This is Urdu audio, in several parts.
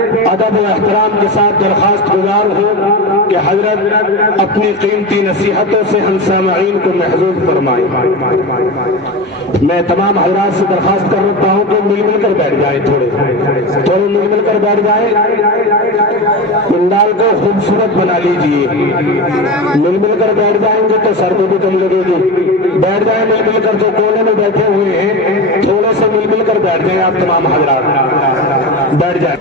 ادب و احترام کے ساتھ درخواست گزار ہوں کہ حضرت اپنی قیمتی نصیحتوں سے ہم سامعین کو محظوظ فرمائیں۔ میں تمام حضرات سے درخواست کرتا ہوں کہ مل کر بیٹھ جائیں، تھوڑے مل کر بیٹھ جائیں، پنڈال کو خوبصورت بنا لیجئے۔ مل کر بیٹھ جائیں گے تو سر کو بھی کم لگے گی۔ بیٹھ جائیں مل کر، جو کونے میں بیٹھے ہوئے ہیں تھوڑے سے مل کر بیٹھ جائیں آپ تمام حضرات، بیٹھ جائیں۔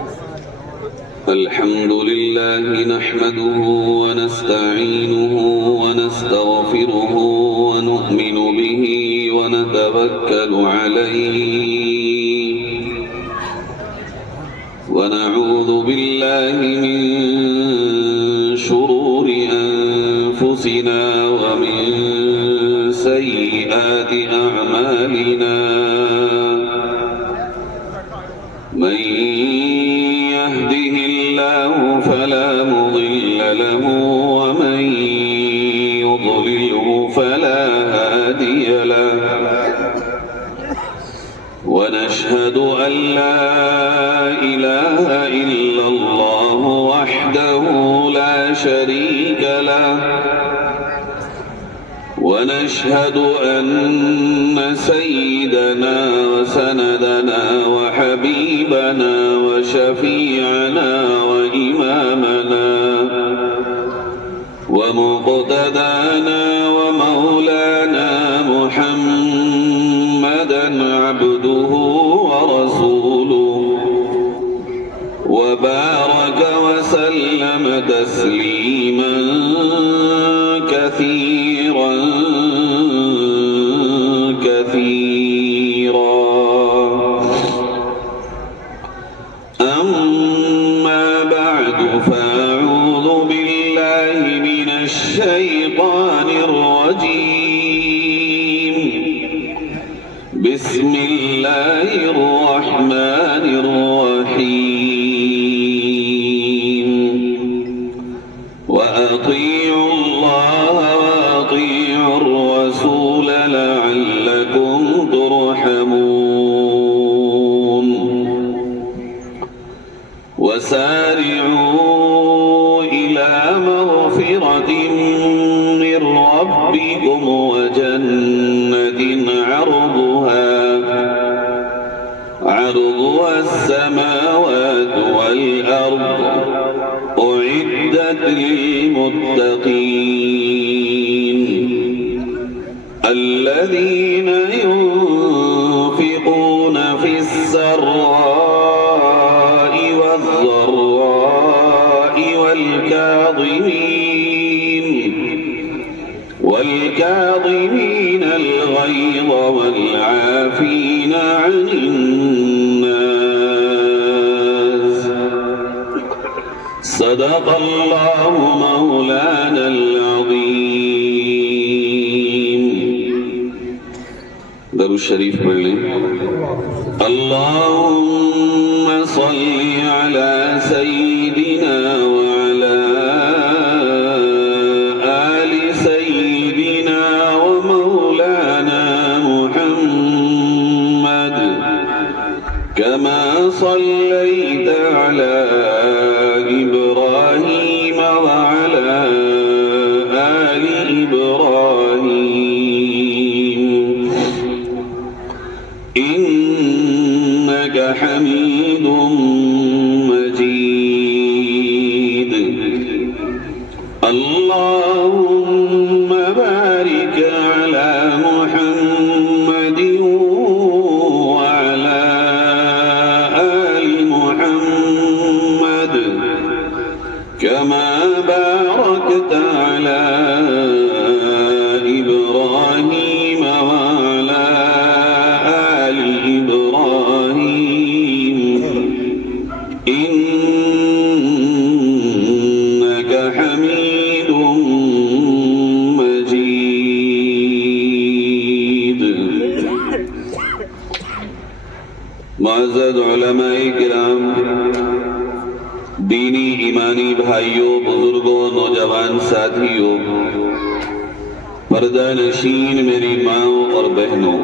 الحمد لله نحمده ونستعينه ونستغفره ونؤمن به ونتوكل عليه ونعوذ بالله من شرور أنفسنا ومن سيئات أعمالنا من يهده الله فلا مضل له ومن يضلله فلا هادي له ونشهد أن لا إله إلا الله وحده لا شريك له ونشهد أن سيدنا وسندنا وحبيبنا وشفيعنا وإمامنا ومقتدانا ومولانا محمدا عبده ورسوله وبارك وسلم تسليما كثيرا كثيرا أما بعد فأعوذ بالله من الشيطان الرجيم بسم الله الرحمن الرحيم وأطيعوا الله وأطيعوا الرسول لعلكم ترحمون وسارعوا إلى مغفرة من ربكم وجنة عرضها السماوات والأرض أعدت للمتقين الذين ينفقون في السراء والضراء والكاظمين الغيظ والعافين عن الناس صدق الله مولانا العظيم۔ درود الشریف پڑھ لیں۔ اللهم صل على سيدنا وعلى آل سيدنا ومولانا محمد كما صليت على إبراهيم وعلى آل إبراهيم إنك حميد مجيد۔ اللهم بارك على محمد وعلى آل محمد كما باركت على إبراهيم وعلى آل إبراهيم إنك حميد مجيد۔ معزز علماء کرام، دینی ایمانی بھائیوں، بزرگوں، نوجوان ساتھیوں، پردہ نشین میری ماں اور بہنوں،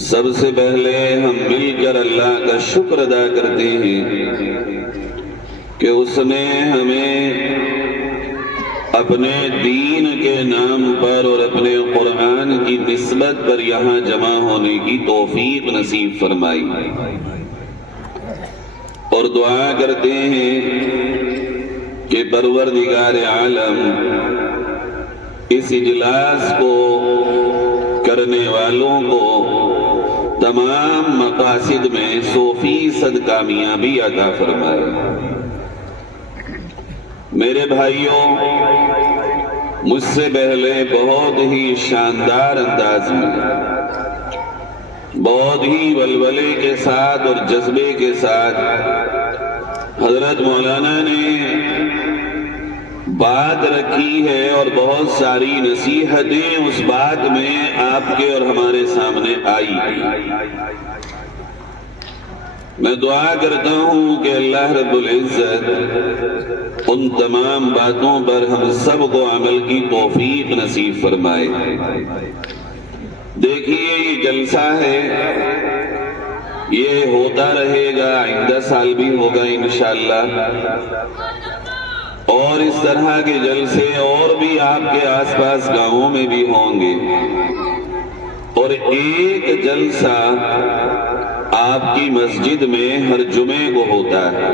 سب سے پہلے ہم مل کر اللہ کا شکر ادا کرتے ہیں کہ اس نے ہمیں اپنے دین کے نام پر اور اپنے قرآن کی نسبت پر یہاں جمع ہونے کی توفیق نصیب فرمائی، اور دعا کرتے ہیں کہ پروردگار عالم اس اجلاس کو کرنے والوں کو تمام مقاصد میں 100% کامیابی عطا فرمائے۔ میرے بھائیوں، مجھ سے پہلے بہت ہی شاندار انداز میں، بہت ہی ولولے کے ساتھ اور جذبے کے ساتھ حضرت مولانا نے بات رکھی ہے، اور بہت ساری نصیحتیں اس بات میں آپ کے اور ہمارے سامنے آئی۔ میں دعا کرتا ہوں کہ اللہ رب العزت ان تمام باتوں پر ہم سب کو عمل کی توفیق نصیب فرمائے۔ دیکھیے، یہ جلسہ ہے، یہ ہوتا رہے گا، آئندہ سال بھی ہوگا انشاءاللہ، اور اس طرح کے جلسے اور بھی آپ کے آس پاس گاؤں میں بھی ہوں گے، اور ایک جلسہ آپ کی مسجد میں ہر جمعے کو ہوتا ہے،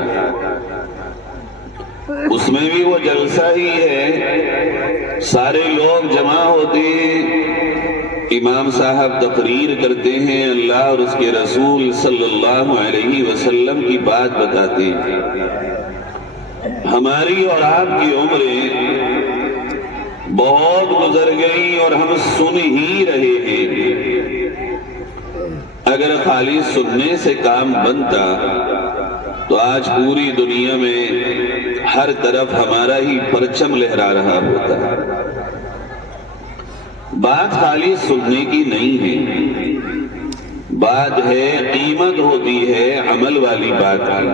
اس میں بھی وہ جلسہ ہی ہے، سارے لوگ جمع ہوتے ہیں، امام صاحب تقریر کرتے ہیں، اللہ اور اس کے رسول صلی اللہ علیہ وسلم کی بات بتاتے ہیں۔ ہماری اور آپ کی عمریں بہت گزر گئی اور ہم سن ہی رہے ہیں۔ اگر خالی سننے سے کام بنتا تو آج پوری دنیا میں ہر طرف ہمارا ہی پرچم لہرا رہا ہوتا۔ بات خالی سننے کی نہیں ہے، بات ہے، قیمت ہوتی ہے عمل والی بات کی۔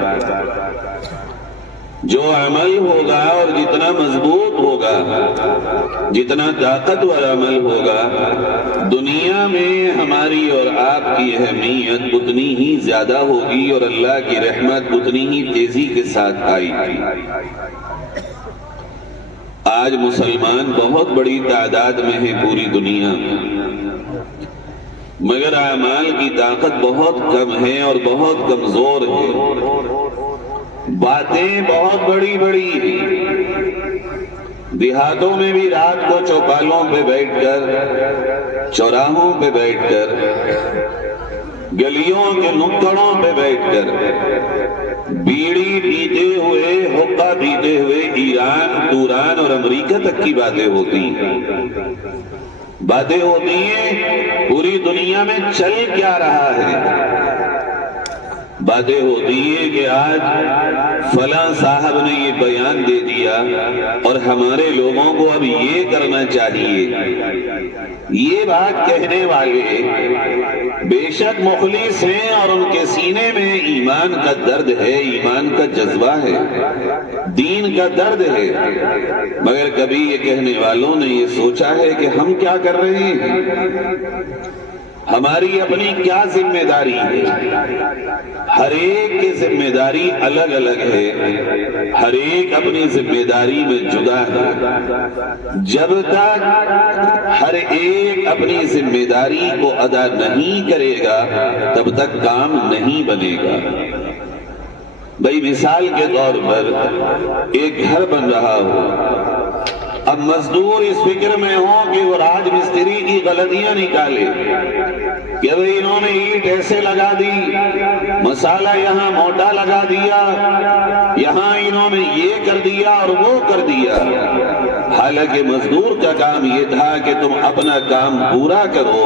جو عمل ہوگا اور جتنا مضبوط ہوگا، جتنا طاقتور عمل ہوگا، دنیا میں ہماری اور آپ کی اہمیت اتنی ہی زیادہ ہوگی اور اللہ کی رحمت اتنی ہی تیزی کے ساتھ آئی۔ آج مسلمان بہت بڑی تعداد میں ہیں پوری دنیا میں، مگر اعمال کی طاقت بہت کم ہے اور بہت کمزور ہے۔ باتیں بہت بڑی بڑی ہیں، دیہاتوں میں بھی رات کو چوپالوں پہ بیٹھ کر، چوراہوں پہ بیٹھ کر، گلیوں کے نکڑوں پہ بیٹھ کر بیڑی پیتے ہوئے، حقہ پیتے ہوئے ایران، توران اور امریکہ تک کی باتیں ہوتی ہیں۔ باتیں ہوتی ہیں پوری دنیا میں چل کیا رہا ہے، باتیں ہوتی ہیں کہ آج فلاں صاحب نے یہ بیان دے دیا اور ہمارے لوگوں کو اب یہ کرنا چاہیے۔ یہ بات کہنے والے بے شک مخلص ہیں اور ان کے سینے میں ایمان کا درد ہے، ایمان کا جذبہ ہے، دین کا درد ہے، مگر کبھی یہ کہنے والوں نے یہ سوچا ہے کہ ہم کیا کر رہے ہیں، ہماری اپنی کیا ذمہ داری ہے؟ ہر ایک کی ذمہ داری الگ الگ ہے، ہر ایک اپنی ذمہ داری میں جدا ہے۔ جب تک ہر ایک اپنی ذمہ داری کو ادا نہیں کرے گا تب تک کام نہیں بنے گا۔ بھائی مثال کے طور پر ایک گھر بن رہا ہو، اب مزدور اس فکر میں ہوں کہ وہ راج مستری کی غلطیاں نکالے کہ بھئی انہوں نے اینٹ ایسے لگا دی، مسالہ یہاں موٹا لگا دیا، یہاں انہوں نے یہ کر دیا اور وہ کر دیا۔ حالانکہ مزدور کا کام یہ تھا کہ تم اپنا کام پورا کرو،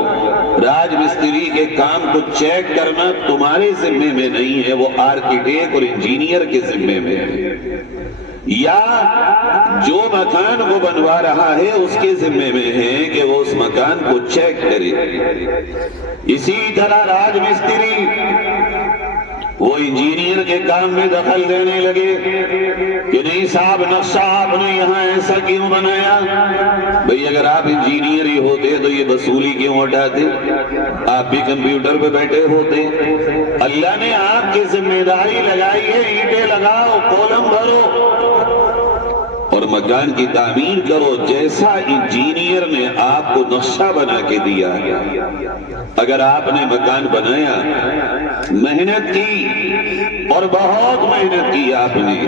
راج مستری کے کام کو چیک کرنا تمہارے ذمے میں نہیں ہے، وہ آرکیٹیکٹ اور انجینئر کے ذمے میں ہے، یا جو مکان کو بنوا رہا ہے اس کے ذمے میں ہے کہ وہ اس مکان کو چیک کرے۔ اسی طرح راج مستری وہ انجینئر کے کام میں دخل دینے لگے کہ نہیں صاحب نقشہ آپ نے یہاں ایسا کیوں بنایا؟ بھئی اگر آپ انجینئر ہی ہوتے تو یہ وصولی کیوں ہٹاتے؟ آپ بھی کمپیوٹر پہ بیٹھے ہوتے۔ اللہ نے آپ کی ذمہ داری لگائی ہے، اینٹیں لگاؤ، کولم بھرو اور مکان کی تعمیر کرو جیسا انجینئر نے آپ کو نقشہ بنا کے دیا۔ اگر آپ نے مکان بنایا، محنت کی اور بہت محنت کی آپ نے،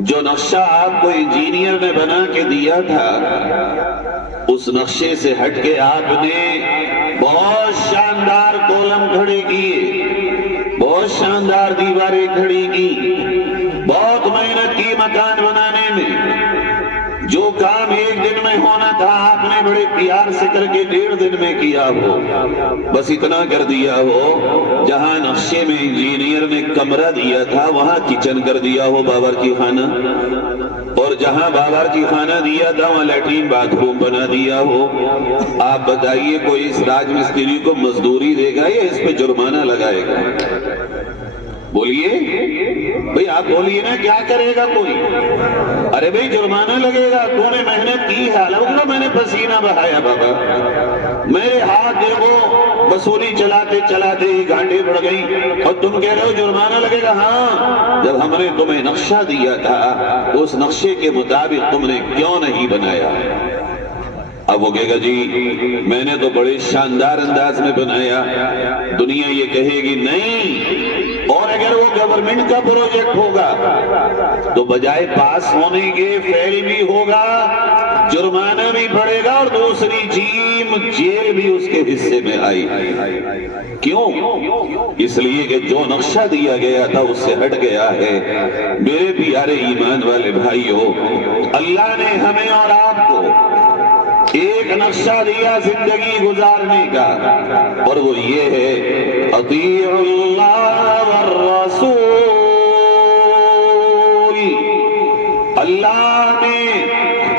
جو نقشہ آپ کو انجینئر نے بنا کے دیا تھا اس نقشے سے ہٹ کے آپ نے بہت شاندار کولم کھڑے کیے، بہت شاندار دیواریں کھڑی کی، بہت محنت کی مکان بنانے میں۔ جو کام ایک دن میں ہونا تھا آپ نے بڑے پیار سے کر کے 1.5 دن میں کیا ہو، بس اتنا کر دیا ہو جہاں نقشے میں انجینئر نے کمرہ دیا تھا وہاں کچن کر دیا ہو، باورچی خانہ، اور جہاں باورچی خانہ دیا تھا وہاں لیٹرین باتھ روم بنا دیا ہو۔ آپ بتائیے کوئی اس راج مستری کو مزدوری دے گا یا اس پہ جرمانہ لگائے گا؟ بولیے بھئی، آپ بولیے نا، کیا کرے گا کوئی؟ ارے بھئی جرمانہ لگے گا، تو نے محنت کی ہے، الحمدللہ میں نے پسینہ بہایا بابا، میرے ہاتھ دیکھو وصولی چلاتے چلاتے ہی گھاٹے بڑھ گئی اور تم کہہ رہے ہو جرمانہ لگے گا؟ ہاں، جب ہم نے تمہیں نقشہ دیا تھا اس نقشے کے مطابق تم نے کیوں نہیں بنایا؟ اب وہ کہے گا جی میں نے تو بڑے شاندار انداز میں بنایا، دنیا یہ کہے گی نہیں۔ اور اگر وہ گورنمنٹ کا پروجیکٹ ہوگا تو بجائے پاس ہونے کے فیل بھی ہوگا، جرمانہ بھی پڑے گا اور دوسری جیل بھی اس کے حصے میں آئی۔ کیوں؟ اس لیے کہ جو نقشہ دیا گیا تھا اس سے ہٹ گیا ہے۔ میرے پیارے ایمان والے بھائیو، اللہ نے ہمیں اور آپ کو ایک نقشہ دیا زندگی گزارنے کا، اور وہ یہ ہے اطیعوا اللہ والرسول۔ اللہ نے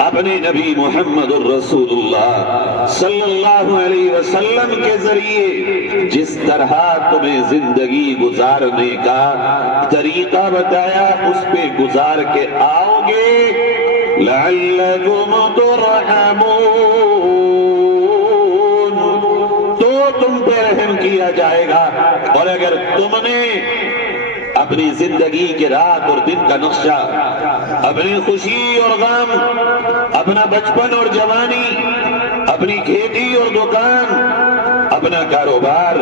اپنے نبی محمد الرسول اللہ صلی اللہ علیہ وسلم کے ذریعے جس طرح تمہیں زندگی گزارنے کا طریقہ بتایا اس پہ گزار کے آؤ گے لعلکم ترحمون، تو تم پہ رحم کیا جائے گا۔ اور اگر تم نے اپنی زندگی کے رات اور دن کا نقشہ، اپنی خوشی اور غم، اپنا بچپن اور جوانی، اپنی کھیتی اور دکان، اپنا کاروبار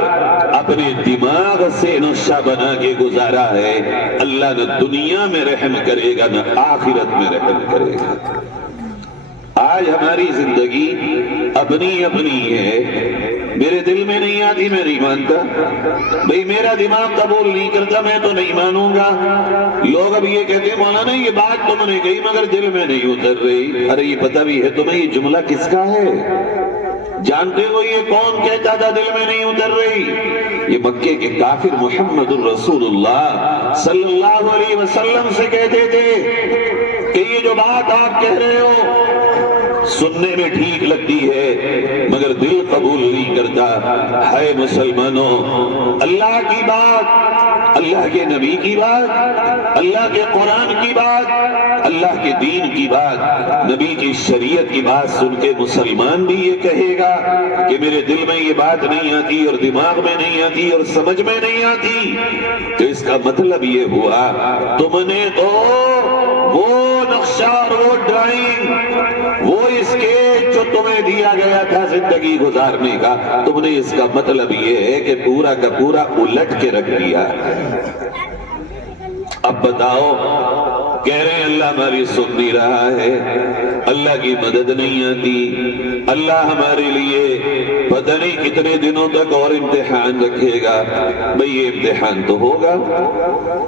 اپنے دماغ سے نقشہ بنا کے گزارا ہے، اللہ نہ دنیا میں رحم کرے گا نہ آخرت میں رحم کرے گا۔ آج ہماری زندگی اپنی اپنی ہے، میرے دل میں نہیں آتی، میں نہیں مانتا، بھئی میرا دماغ قبول نہیں کرتا، میں تو نہیں مانوں گا۔ لوگ اب یہ کہتے ہیں مولانا یہ بات تم نے کہی مگر دل میں نہیں اتر رہی۔ ارے یہ پتہ بھی ہے تمہیں یہ جملہ کس کا ہے؟ جانتے ہو یہ کون کہتا تھا دل میں نہیں اتر رہی؟ یہ مکے کے کافر محمد الرسول اللہ صلی اللہ علیہ وسلم سے کہتے تھے کہ یہ جو بات آپ کہہ رہے ہو سننے میں ٹھیک لگتی ہے مگر دل قبول نہیں کرتا۔ ہے مسلمانوں، اللہ کی بات، اللہ کے نبی کی بات، اللہ کے قرآن کی بات، اللہ کے دین کی بات، نبی کی شریعت کی بات سن کے مسلمان بھی یہ کہے گا کہ میرے دل میں یہ بات نہیں آتی اور دماغ میں نہیں آتی اور سمجھ میں نہیں آتی، تو اس کا مطلب یہ ہوا تم نے تو وہ نقشہ اور وہ ڈرائنگ، وہ اسکیچ جو تمہیں دیا گیا تھا زندگی گزارنے کا، تم نے اس کا مطلب یہ ہے کہ پورا کا پورا الٹ کے رکھ دیا۔ اب بتاؤ، کہہ رہے ہیں اللہ ہماری سن نہیں رہا ہے، اللہ کی مدد نہیں آتی، اللہ ہمارے لیے پتہ نہیں کتنے دنوں تک اور امتحان رکھے گا۔ بھئی یہ امتحان تو ہوگا،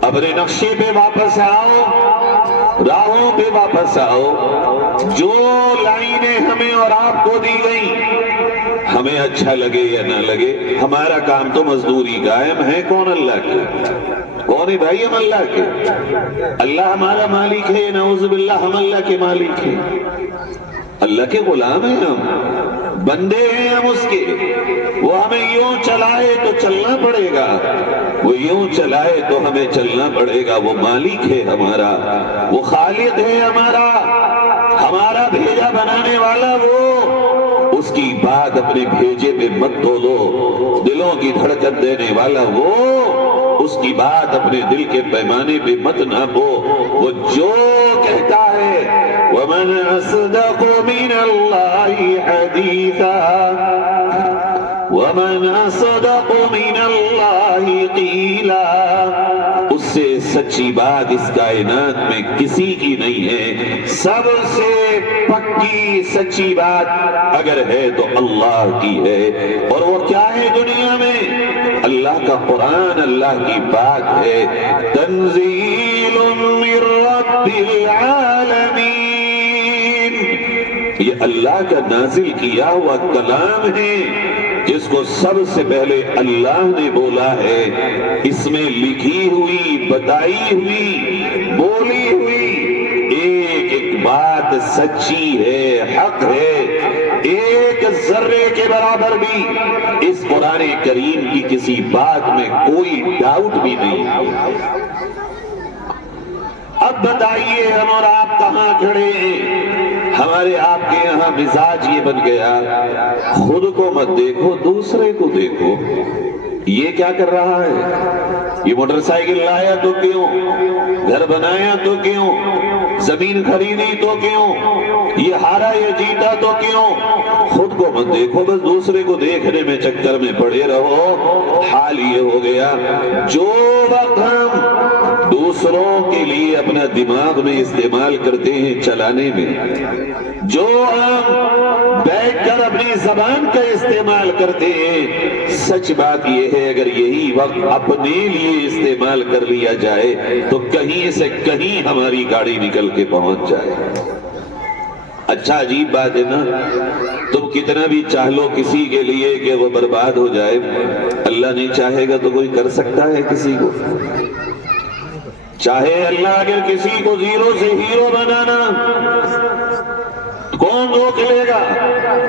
اپنے نقشے پہ واپس آؤ، راہوں پہ واپس آؤ، جو لائنیں ہمیں اور آپ کو دی گئیں ہمیں اچھا لگے یا نہ لگے، ہمارا کام تو مزدوری کا ہے، ہم ہیں کون؟ اللہ کے۔ کون ہے بھائی؟ ہم اللہ کے۔ اللہ ہمارا مالک ہے، نعوذ باللہ ہم اللہ کے مالک ہیں، اللہ کے غلام ہیں ہم۔ بندے ہیں ہم اس کے، وہ ہمیں یوں چلائے تو چلنا پڑے گا، وہ یوں چلائے تو ہمیں چلنا پڑے گا۔ وہ مالک ہے ہمارا، وہ خالق ہے ہمارا، ہمارا بھیجا بنانے والا وہ۔ اس کی بات اپنے بھیجے پہ مت تولو، دلوں کی دھڑکن دینے والا وہ، اس کی بات اپنے دل کے پیمانے پہ مت ناپو۔ وہ جو کہتا ہے وَمَنْ أَصْدَقُ مِنَ اللَّهِ حَدِيثًا وَمَنْ أَصْدَقُ مِنَ اللَّهِ قِيلًا، اس سے سچی بات اس کائنات میں کسی کی نہیں ہے۔ سب سے پکی سچی بات اگر ہے تو اللہ کی ہے، اور وہ کیا ہے دنیا میں؟ اللہ کا قرآن، اللہ کی بات ہے۔ تنزیل من رب العالمین، یہ اللہ کا نازل کیا ہوا کلام ہے، جس کو سب سے پہلے اللہ نے بولا ہے۔ اس میں لکھی ہوئی، بتائی ہوئی، بولی ہوئی ایک ایک بات سچی ہے، حق ہے۔ ایک ذرے کے برابر بھی اس قرآن کریم کی کسی بات میں کوئی ڈاؤٹ بھی نہیں۔ اب بتائیے ہم اور آپ کہاں کھڑے ہیں؟ ہمارے آپ کے یہاں مزاج یہ بن گیا، خود کو مت دیکھو، دوسرے کو دیکھو۔ یہ کیا کر رہا ہے؟ یہ موٹر سائیکل لایا تو کیوں؟ گھر بنایا تو کیوں؟ زمین خریدی تو کیوں؟ یہ ہارا یہ جیتا تو کیوں؟ خود کو مت دیکھو، بس دوسرے کو دیکھنے میں چکر میں پڑے رہو۔ حال یہ ہو گیا، جو وقت ہم دوسروں کے لیے اپنا دماغ میں استعمال کرتے ہیں چلانے میں، جو ہم بیٹھ کر اپنی زبان کا استعمال کرتے ہیں، سچ بات یہ ہے اگر یہی وقت اپنے لیے استعمال کر لیا جائے تو کہیں سے کہیں ہماری گاڑی نکل کے پہنچ جائے۔ اچھا عجیب بات ہے نا، تم کتنا بھی چاہ لو کسی کے لیے کہ وہ برباد ہو جائے، اللہ نہیں چاہے گا تو کوئی کر سکتا ہے کسی کو؟ چاہے اللہ اگر کسی کو زیرو سے ہیرو بنانا، کون روک لے گا؟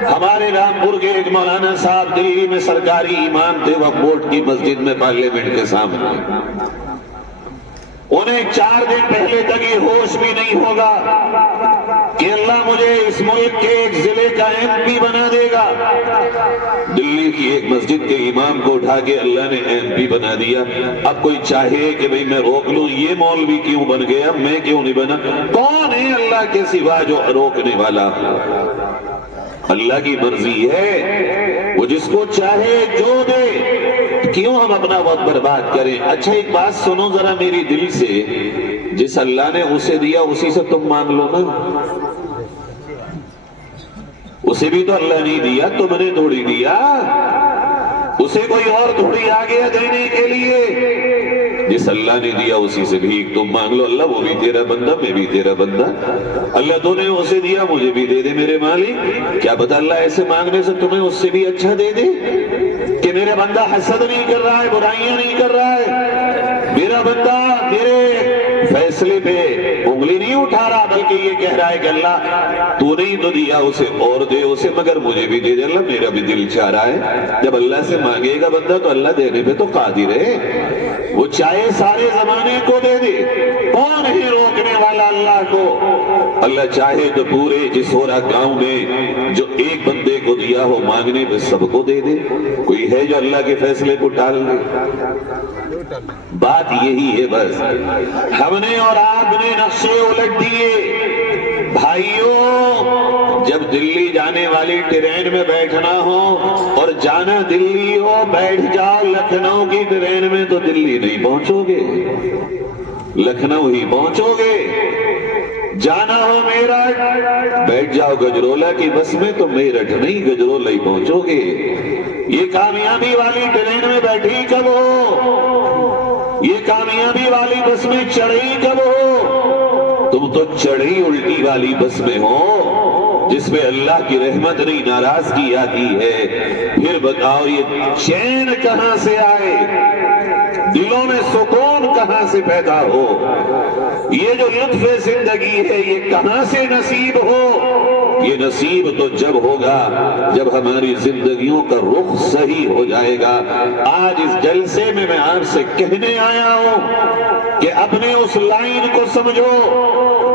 ہمارے رامپور کے ایک مولانا صاحب دلی میں سرکاری امام تھے، وقف بورڈ کی مسجد میں پارلیمنٹ کے سامنے، انہیں 4 دن پہلے تک یہ ہوش بھی نہیں ہوگا کہ اللہ مجھے اس ملک کے ایک ضلع کا ایم پی بنا دے گا۔ دلی کی ایک مسجد کے امام کو اٹھا کے اللہ نے ایم پی بنا دیا۔ اب کوئی چاہے کہ بھئی میں روک لوں، یہ مولوی کیوں بن گیا، میں کیوں نہیں بنا؟ کون ہے اللہ کے سوا جو روکنے والا؟ اللہ کی مرضی ہے، وہ جس کو چاہے جو دے، کیوں ہم اپنا وقت برباد کریں؟ اچھا ایک بات سنو ذرا میری دل سے، جس اللہ نے اسے دیا اسی سے تم مانگ لو نا۔ اسے بھی تو اللہ نہیں دیا، تم نے تھوڑی دیا، اسے کوئی اور تھوڑی آ گیا دینے کے لیے۔ جس اللہ نے دیا اسی سے بھیک تم مانگ لو، اللہ وہ بھی تیرا بندہ، میں بھی تیرا بندہ، اللہ تو نے اسے دیا مجھے بھی دے دے میرے مالک۔ کیا پتہ اللہ ایسے مانگنے سے تمہیں اس سے بھی اچھا دے دے، کہ میرا بندہ حسد نہیں کر رہا ہے، برائیاں نہیں کر رہا ہے، میرا بندہ میرے فیصلے پہ انگلی نہیں اٹھا رہا، بلکہ یہ کہہ رہا ہے کہ اللہ تو نہیں تو دیا اسے اور دے اسے، مگر مجھے بھی دے دے اللہ، میرا بھی دل چاہ رہا ہے۔ جب اللہ سے مانگے گا بندہ تو اللہ دینے پہ تو قادر ہے، وہ چاہے سارے زمانے کو دے دے، کون ہے روکنے والا اللہ کو؟ اللہ چاہے تو پورے جسورا گاؤں میں جو ایک بندے کو دیا ہو مانگنے پہ سب کو دے دے۔ کوئی ہے جو اللہ کے فیصلے کو ٹال دے؟ بات یہی ہے بس، ہم نے اور آپ نے نقشے الٹ دیے۔ بھائیوں، جب دلی جانے والی ٹرین میں بیٹھنا ہو اور جانا دلی ہو، بیٹھ جاؤ لکھنؤ کی ٹرین میں تو دلی نہیں پہنچو گے، لکھنؤ ہی پہنچو گے۔ جانا ہو میرٹھ، بیٹھ جاؤ گجرولہ کی بس میں تو میرٹھ نہیں گجرولہ ہی پہنچو گے۔ یہ کامیابی والی ٹرین میں بیٹھی کب ہو؟ یہ کامیابی والی بس میں چڑھی کب ہو؟ تم تو چڑھی الٹی والی بس میں ہو، جس پہ اللہ کی رحمت نہیں ناراضگی آتی ہے۔ پھر بتاؤ یہ چین کہاں سے آئے، دلوں میں سکون کہاں سے پیدا ہو، یہ جو لطف زندگی ہے یہ کہاں سے نصیب ہو؟ یہ نصیب تو جب ہوگا جب ہماری زندگیوں کا رخ صحیح ہو جائے گا۔ آج اس جلسے میں آپ سے کہنے آیا ہوں کہ اپنے اس لائن کو سمجھو،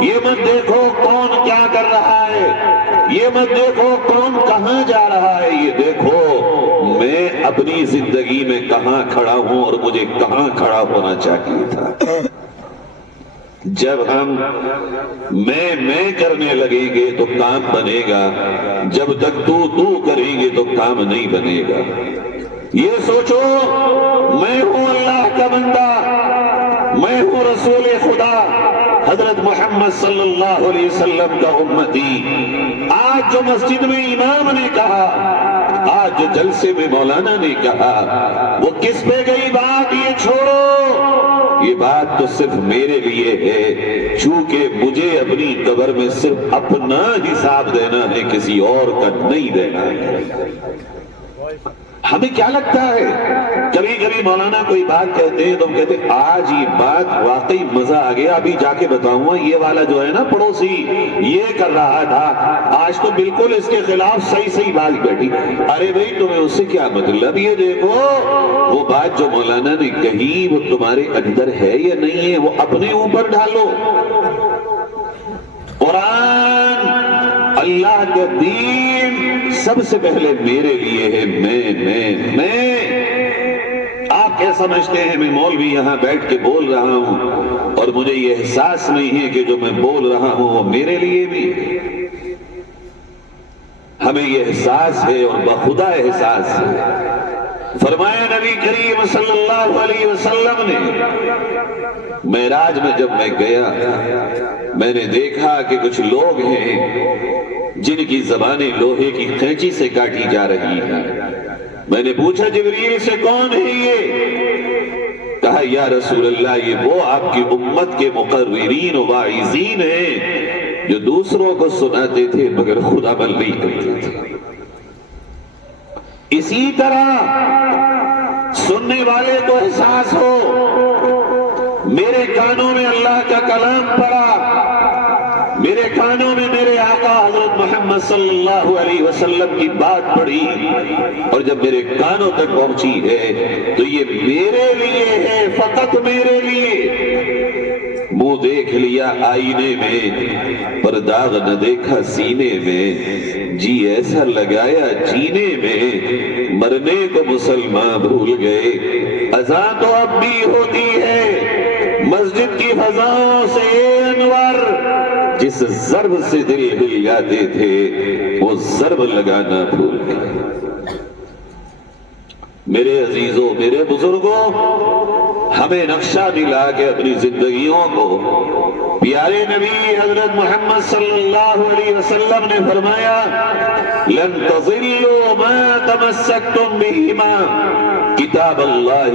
یہ مت دیکھو کون کیا کر رہا ہے، یہ مت دیکھو کون کہاں جا رہا ہے، یہ دیکھو میں اپنی زندگی میں کہاں کھڑا ہوں اور مجھے کہاں کھڑا ہونا چاہیے تھا۔ جب ہم میں کرنے لگیں گے تو کام بنے گا، جب تک تو کریں گے تو کام نہیں بنے گا۔ یہ سوچو میں ہوں اللہ کا بندہ، میں ہوں رسول خدا حضرت محمد صلی اللہ علیہ وسلم کا امتی۔ آج جو مسجد میں امام نے کہا، آج جو جلسے میں مولانا نے کہا، وہ کس پہ گئی بات؟ یہ چھوڑو، یہ بات تو صرف میرے لیے ہے، چونکہ مجھے اپنی قبر میں صرف اپنا حساب دینا ہے، کسی اور کا نہیں دینا ہے۔ ہمیں کیا لگتا ہے کبھی کبھی مولانا کوئی بات کہتے ہیں تو ہم کہتے ہیں آج یہ بات واقعی مزہ آ گیا، ابھی جا کے بتاؤں گا، یہ والا جو ہے نا پڑوسی یہ کر رہا تھا، آج تو بالکل اس کے خلاف صحیح بات بیٹھی۔ ارے بھائی تمہیں اس سے کیا مطلب؟ یہ دیکھو وہ بات جو مولانا نے کہی وہ تمہارے اندر ہے یا نہیں ہے، وہ اپنے اوپر ڈالو۔ قرآن اللہ کا دین سب سے پہلے میرے لیے ہے، میں آپ کیا سمجھتے ہیں میں مولوی یہاں بیٹھ کے بول رہا ہوں اور مجھے یہ احساس نہیں ہے کہ جو میں بول رہا ہوں وہ میرے لیے بھی؟ ہمیں یہ احساس ہے اور بخدا احساس ہے۔ فرمایا نبی کریم صلی اللہ علیہ وسلم نے، معراج میں جب میں گیا میں نے دیکھا کہ کچھ لوگ ہیں جن کی زبانیں لوہے کی قینچی سے کاٹی جا رہی ہیں۔ میں نے پوچھا جبریل سے کون ہے یہ؟ کہا یا رسول اللہ یہ وہ آپ کی امت کے مقررین و واعظین ہیں جو دوسروں کو سناتے تھے مگر خود عمل نہیں کرتے تھے۔ اسی طرح سننے والے کو احساس ہو، میرے کانوں میں اللہ کا کلام پڑا، میرے کانوں میں میرے آقا حضرت محمد صلی اللہ علیہ وسلم کی بات پڑی، اور جب میرے کانوں تک پہنچی ہے تو یہ میرے لیے ہے، فقط میرے لیے۔ منہ دیکھ لیا آئینے میں پر داغ نہ دیکھا سینے میں، جی ایسا لگایا جینے میں مرنے کو مسلمان بھول گئے۔ اذان تو اب بھی ہوتی ہے مسجد کی فضاؤں سے انور، جس ضرب سے دل ہل جاتے تھے وہ ضرب لگانا بھول گئے۔ میرے عزیزوں، میرے بزرگوں، ہمیں نقشہ دلا کے اپنی زندگیوں کو پیارے نبی حضرت محمد صلی اللہ علیہ وسلم نے فرمایا لن تضلوا ما تمسکتم بہما کتاب اللہ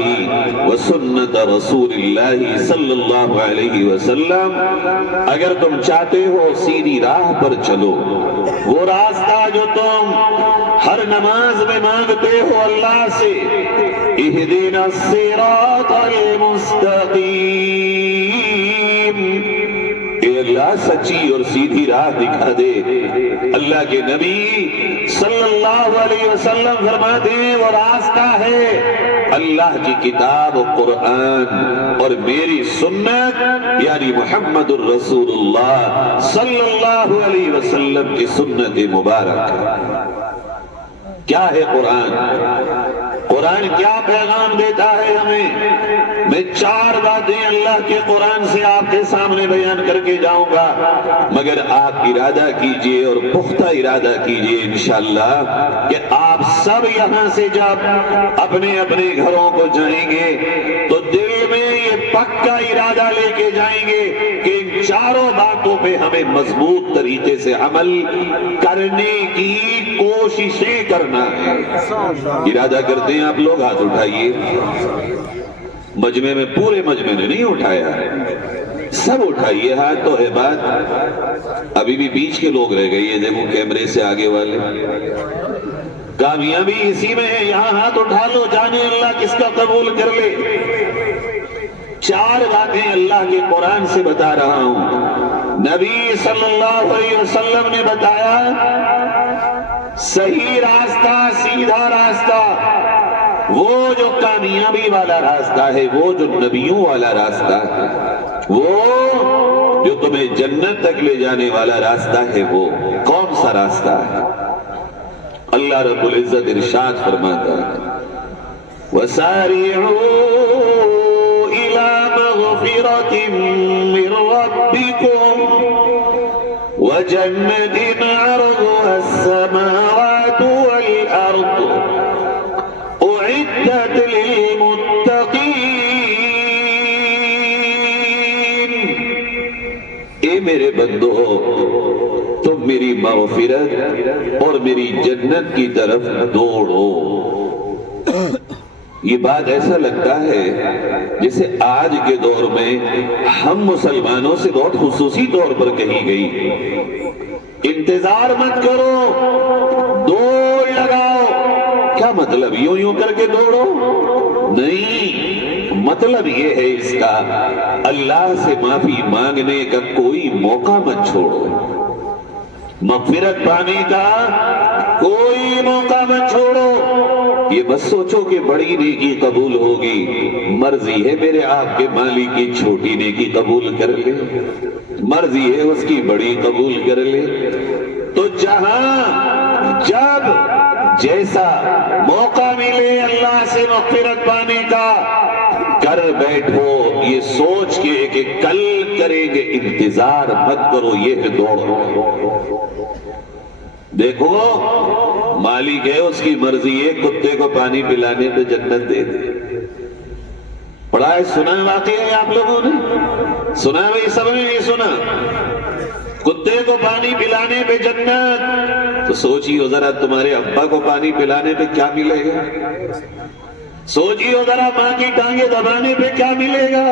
و سنت رسول اللہ صلی اللہ علیہ وسلم۔ اگر تم چاہتے ہو سیدھی راہ پر چلو، وہ راستہ جو تم ہر نماز میں مانگتے ہو اللہ سے، اہدنا الصراط المستقیم، اے اللہ سچی اور سیدھی راہ دکھا دے۔ اللہ کے نبی صلی اللہ علیہ وسلم فرماتے ہیں وہ راستہ ہے اللہ کی کتاب قرآن اور میری سنت، یعنی محمد الرسول اللہ صلی اللہ علیہ وسلم کی سنت مبارک۔ کیا ہے قرآن؟ قرآن کیا پیغام دیتا ہے ہمیں؟ میں 4 باتیں اللہ کے قرآن سے آپ کے سامنے بیان کر کے جاؤں گا، مگر آپ ارادہ کیجئے اور پختہ ارادہ کیجئے انشاءاللہ کہ آپ سب یہاں سے جب اپنے اپنے گھروں کو جائیں گے تو دل میں یہ پکا ارادہ لے کے جائیں گے کہ ان 4 باتوں پہ ہمیں مضبوط طریقے سے عمل کرنے کی کوششیں کرنا ہے۔ ارادہ کرتے ہیں آپ لوگ؟ ہاتھ اٹھائیے۔ مجمع میں پورے مجمع نے نہیں اٹھایا، سب اٹھائیے ہاتھ تو ہے بات۔ ابھی بھی بیچ کے لوگ رہ گئے، یہ دیکھو کیمرے سے آگے والے، کامیابی اسی میں ہے۔ یہاں ہاتھ اٹھا لو، جانے اللہ کس کا قبول کر لے۔ 4 باتیں اللہ کے قرآن سے بتا رہا ہوں۔ نبی صلی اللہ علیہ وسلم نے بتایا صحیح راستہ، سیدھا راستہ، وہ جو کامیابی والا راستہ ہے، وہ جو نبیوں والا راستہ ہے، وہ جو تمہیں جنت تک لے جانے والا راستہ ہے، وہ کون سا راستہ ہے؟ اللہ رب العزت ارشاد فرماتا ہے وَسَارِعُوا إِلَى مَغْفِرَةٍ مِّن رَّبِّكُمْ وَجَنَّةٍ عَرْضُهَا السَّمَاوَاتُ وَالْأَرْضُ أُعِدَّتْ لِلْمُتَّقِينَ۔ اے میرے بندو، تم میری مغفرت اور میری جنت کی طرف دوڑو۔ یہ بات ایسا لگتا ہے جیسے آج کے دور میں ہم مسلمانوں سے بہت خصوصی طور پر کہی گئی۔ انتظار مت کرو، دوڑ لگاؤ۔ کیا مطلب؟ یوں یوں کر کے دوڑو؟ نہیں، مطلب یہ ہے اس کا اللہ سے معافی مانگنے کا کوئی موقع مت چھوڑو، مغفرت پانے کا کوئی موقع مت چھوڑو۔ یہ بس سوچو کہ بڑی نیکی قبول ہوگی، مرضی ہے میرے آپ کے مالک کی چھوٹی نیکی قبول کر لے، مرضی ہے اس کی بڑی قبول کر لے۔ تو جہاں جب جیسا موقع ملے اللہ سے مغفرت پانے کا، کر بیٹھو یہ سوچ کے کہ کل کریں گے، انتظار مت کرو، یہ دوڑو۔ دیکھو مالک ہے، اس کی مرضی ہے کتے کو پانی پلانے پہ جنت دے دے۔ پڑھا ہے، سنا ہے واقعہ ہے؟ آپ لوگوں نے سنا ہے؟ سب نے نہیں سنا؟ کتے کو پانی پلانے پہ جنت، تو سوچیے ذرا تمہارے ابا کو پانی پلانے پہ کیا ملے گا؟ سوچیے ذرا ماں کی ٹانگیں دبانے پہ کیا ملے گا؟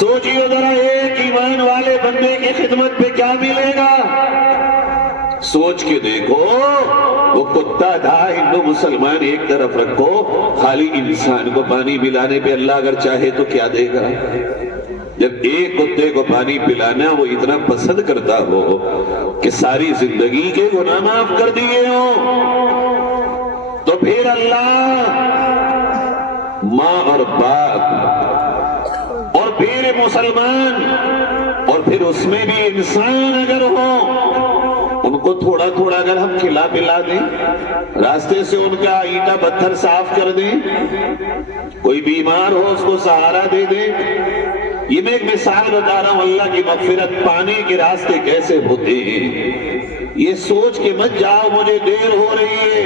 سوچیے ذرا ایک ایمان والے بندے کی خدمت پہ کیا ملے گا؟ سوچ کے دیکھو، وہ کتا تھا، ہندو مسلمان ایک طرف رکھو، خالی انسان کو پانی پلانے پہ اللہ اگر چاہے تو کیا دے گا؟ جب ایک کتے کو پانی پلانا وہ اتنا پسند کرتا ہو کہ ساری زندگی کے گناہ معاف کر دیے ہوں، تو پھر اللہ ماں اور باپ اور پھر مسلمان اور پھر اس میں بھی انسان اگر ہو، ان کو تھوڑا تھوڑا اگر ہم کھلا پلا دیں، راستے سے ان کا اینٹا پتھر صاف کر دیں، کوئی بیمار ہو اس کو سہارا دے دیں۔ یہ میں ایک مثال بتا رہا ہوں اللہ کی مغفرت پانے کے راستے کیسے ہوتے ہیں۔ یہ سوچ کے مت جاؤ مجھے دیر ہو رہی ہے،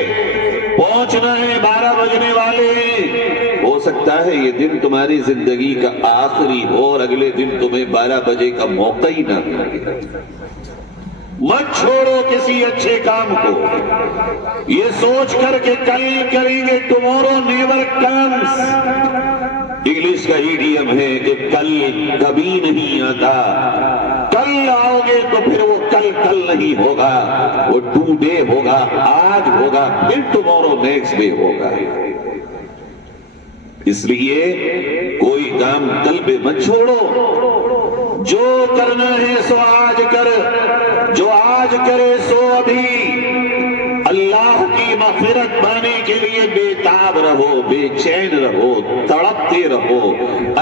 پہنچنا ہے، 12 بجنے والے ہیں۔ ہو سکتا ہے یہ دن تمہاری زندگی کا آخری ہو اور اگلے دن تمہیں 12 بجے کا موقع ہی نہ ملے۔ مت چھوڑو کسی اچھے کام کو یہ سوچ کر کہ کل کریں گے، ٹمورو نیور کمز۔ انگلش کا ایڈیم ہے کہ کل کبھی نہیں آتا، کل آؤ گے تو پھر وہ کل نہیں ہوگا، وہ ٹو ڈے ہوگا، آج ہوگا، پھر ٹمورو نیکسٹ ڈے ہوگا۔ اس لیے کوئی کام کل پہ مت چھوڑو، جو کرنا ہے سو آج کر، جو آج کرے سو ابھی۔ اللہ کی مغفرت پانے کے لیے بے تاب رہو، بے چین رہو، تڑپتے رہو،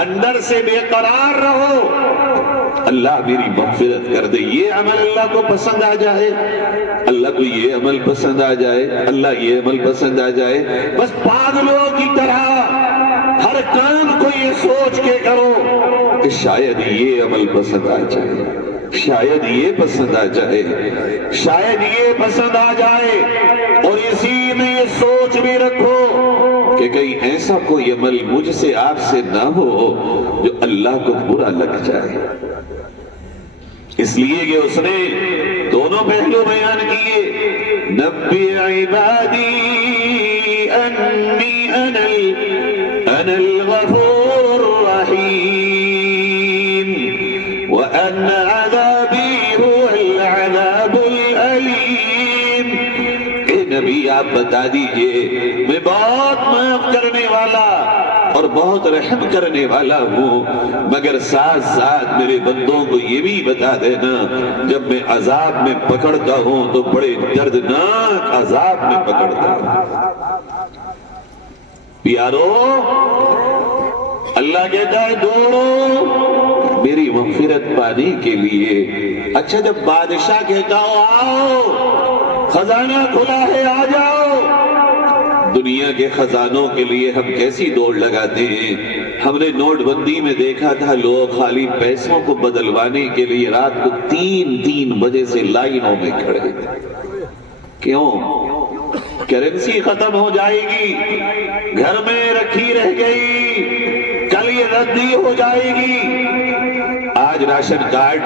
اندر سے بے قرار رہو۔ اللہ میری مغفرت کر دے، یہ عمل اللہ کو پسند آ جائے، اللہ کو یہ عمل پسند آ جائے، اللہ یہ عمل پسند آ جائے۔ بس پاگلوں کی طرح ہر کام کو یہ سوچ کے کرو کہ شاید یہ عمل پسند آ جائے، شاید یہ پسند آ جائے، شاید یہ پسند آ جائے، اور اسی میں یہ سوچ بھی رکھو کہ کہیں ایسا کوئی عمل مجھ سے آپ سے نہ ہو جو اللہ کو برا لگ جائے۔ اس لیے کہ اس نے دونوں پہلو بیان کیے، نبی عبادی انی انا الغفور الرحیم وان عذابی هو العذاب الالیم۔ اے نبی آپ بتا دیجئے میں بہت معاف کرنے والا اور بہت رحم کرنے والا ہوں، مگر ساتھ ساتھ میرے بندوں کو یہ بھی بتا دینا جب میں عذاب میں پکڑتا ہوں تو بڑے دردناک عذاب میں پکڑتا ہوں۔ پیارو، اللہ کہتا ہے دوڑو میری مغفرت پانے کے لیے۔ اچھا، جب بادشاہ کہتا ہو آؤ خزانہ کھلا ہے آ جاؤ، دنیا کے خزانوں کے لیے ہم کیسی دوڑ لگاتے ہیں۔ ہم نے نوٹ بندی میں دیکھا تھا لوگ خالی پیسوں کو بدلوانے کے لیے رات کو 3 بجے سے لائنوں میں کھڑے تھے۔ کیوں؟ کرنسی ختم ہو جائے گی، گھر میں رکھی رہ گئی، کل یہ ردی ہو جائے گی۔ آج راشن کارڈ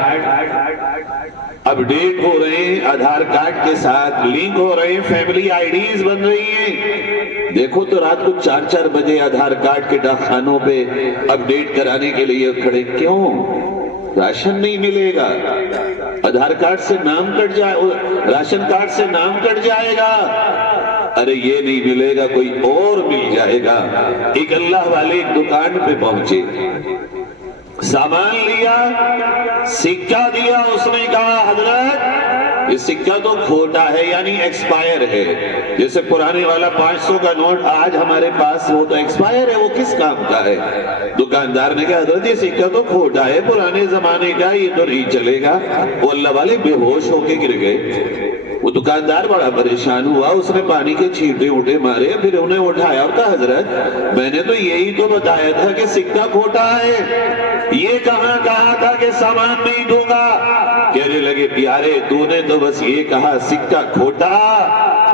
اپ ڈیٹ ہو رہے ہیں، آدھار کارڈ کے ساتھ لنک ہو رہے ہیں، فیملی آئی ڈیز بن رہی ہیں۔ دیکھو تو رات کو 4 بجے آدھار کارڈ کے ڈاک خانوں پہ اپ ڈیٹ کرانے کے لیے کھڑے۔ کیوں؟ راشن نہیں ملے گا، آدھار کارڈ سے نام کٹ جائے، راشن کارڈ سے نام کٹ جائے گا۔ ارے یہ نہیں ملے گا، کوئی اور مل جائے گا۔ ایک اللہ والے ایک دکان پہ پہنچے، سامان لیا، سکہ دیا، اس نے کہا حضرت یہ سکہ تو کھوٹا ہے، یعنی ایکسپائر ہے۔ جیسے پرانے والا 500 کا نوٹ آج ہمارے پاس وہ تو ایکسپائر ہے، وہ کس کام کا ہے؟ دکاندار نے کہا حضرت یہ سکہ تو کھوٹا ہے، پرانے زمانے کا، یہ تو نہیں چلے گا۔ وہ اللہ والے بے ہوش ہو کے گر گئے۔ وہ دکاندار بڑا پریشان ہوا، اس نے پانی کے چھینٹے اٹھے مارے، پھر انہیں اٹھایا اور کہا حضرت میں نے تو یہی تو بتایا تھا کہ سکہ کھوٹا ہے، یہ کہاں کہا تھا کہ سامان نہیں دوں گا؟ کہنے لگے پیارے تو نے تو بس یہ کہا سکہ کھوٹا،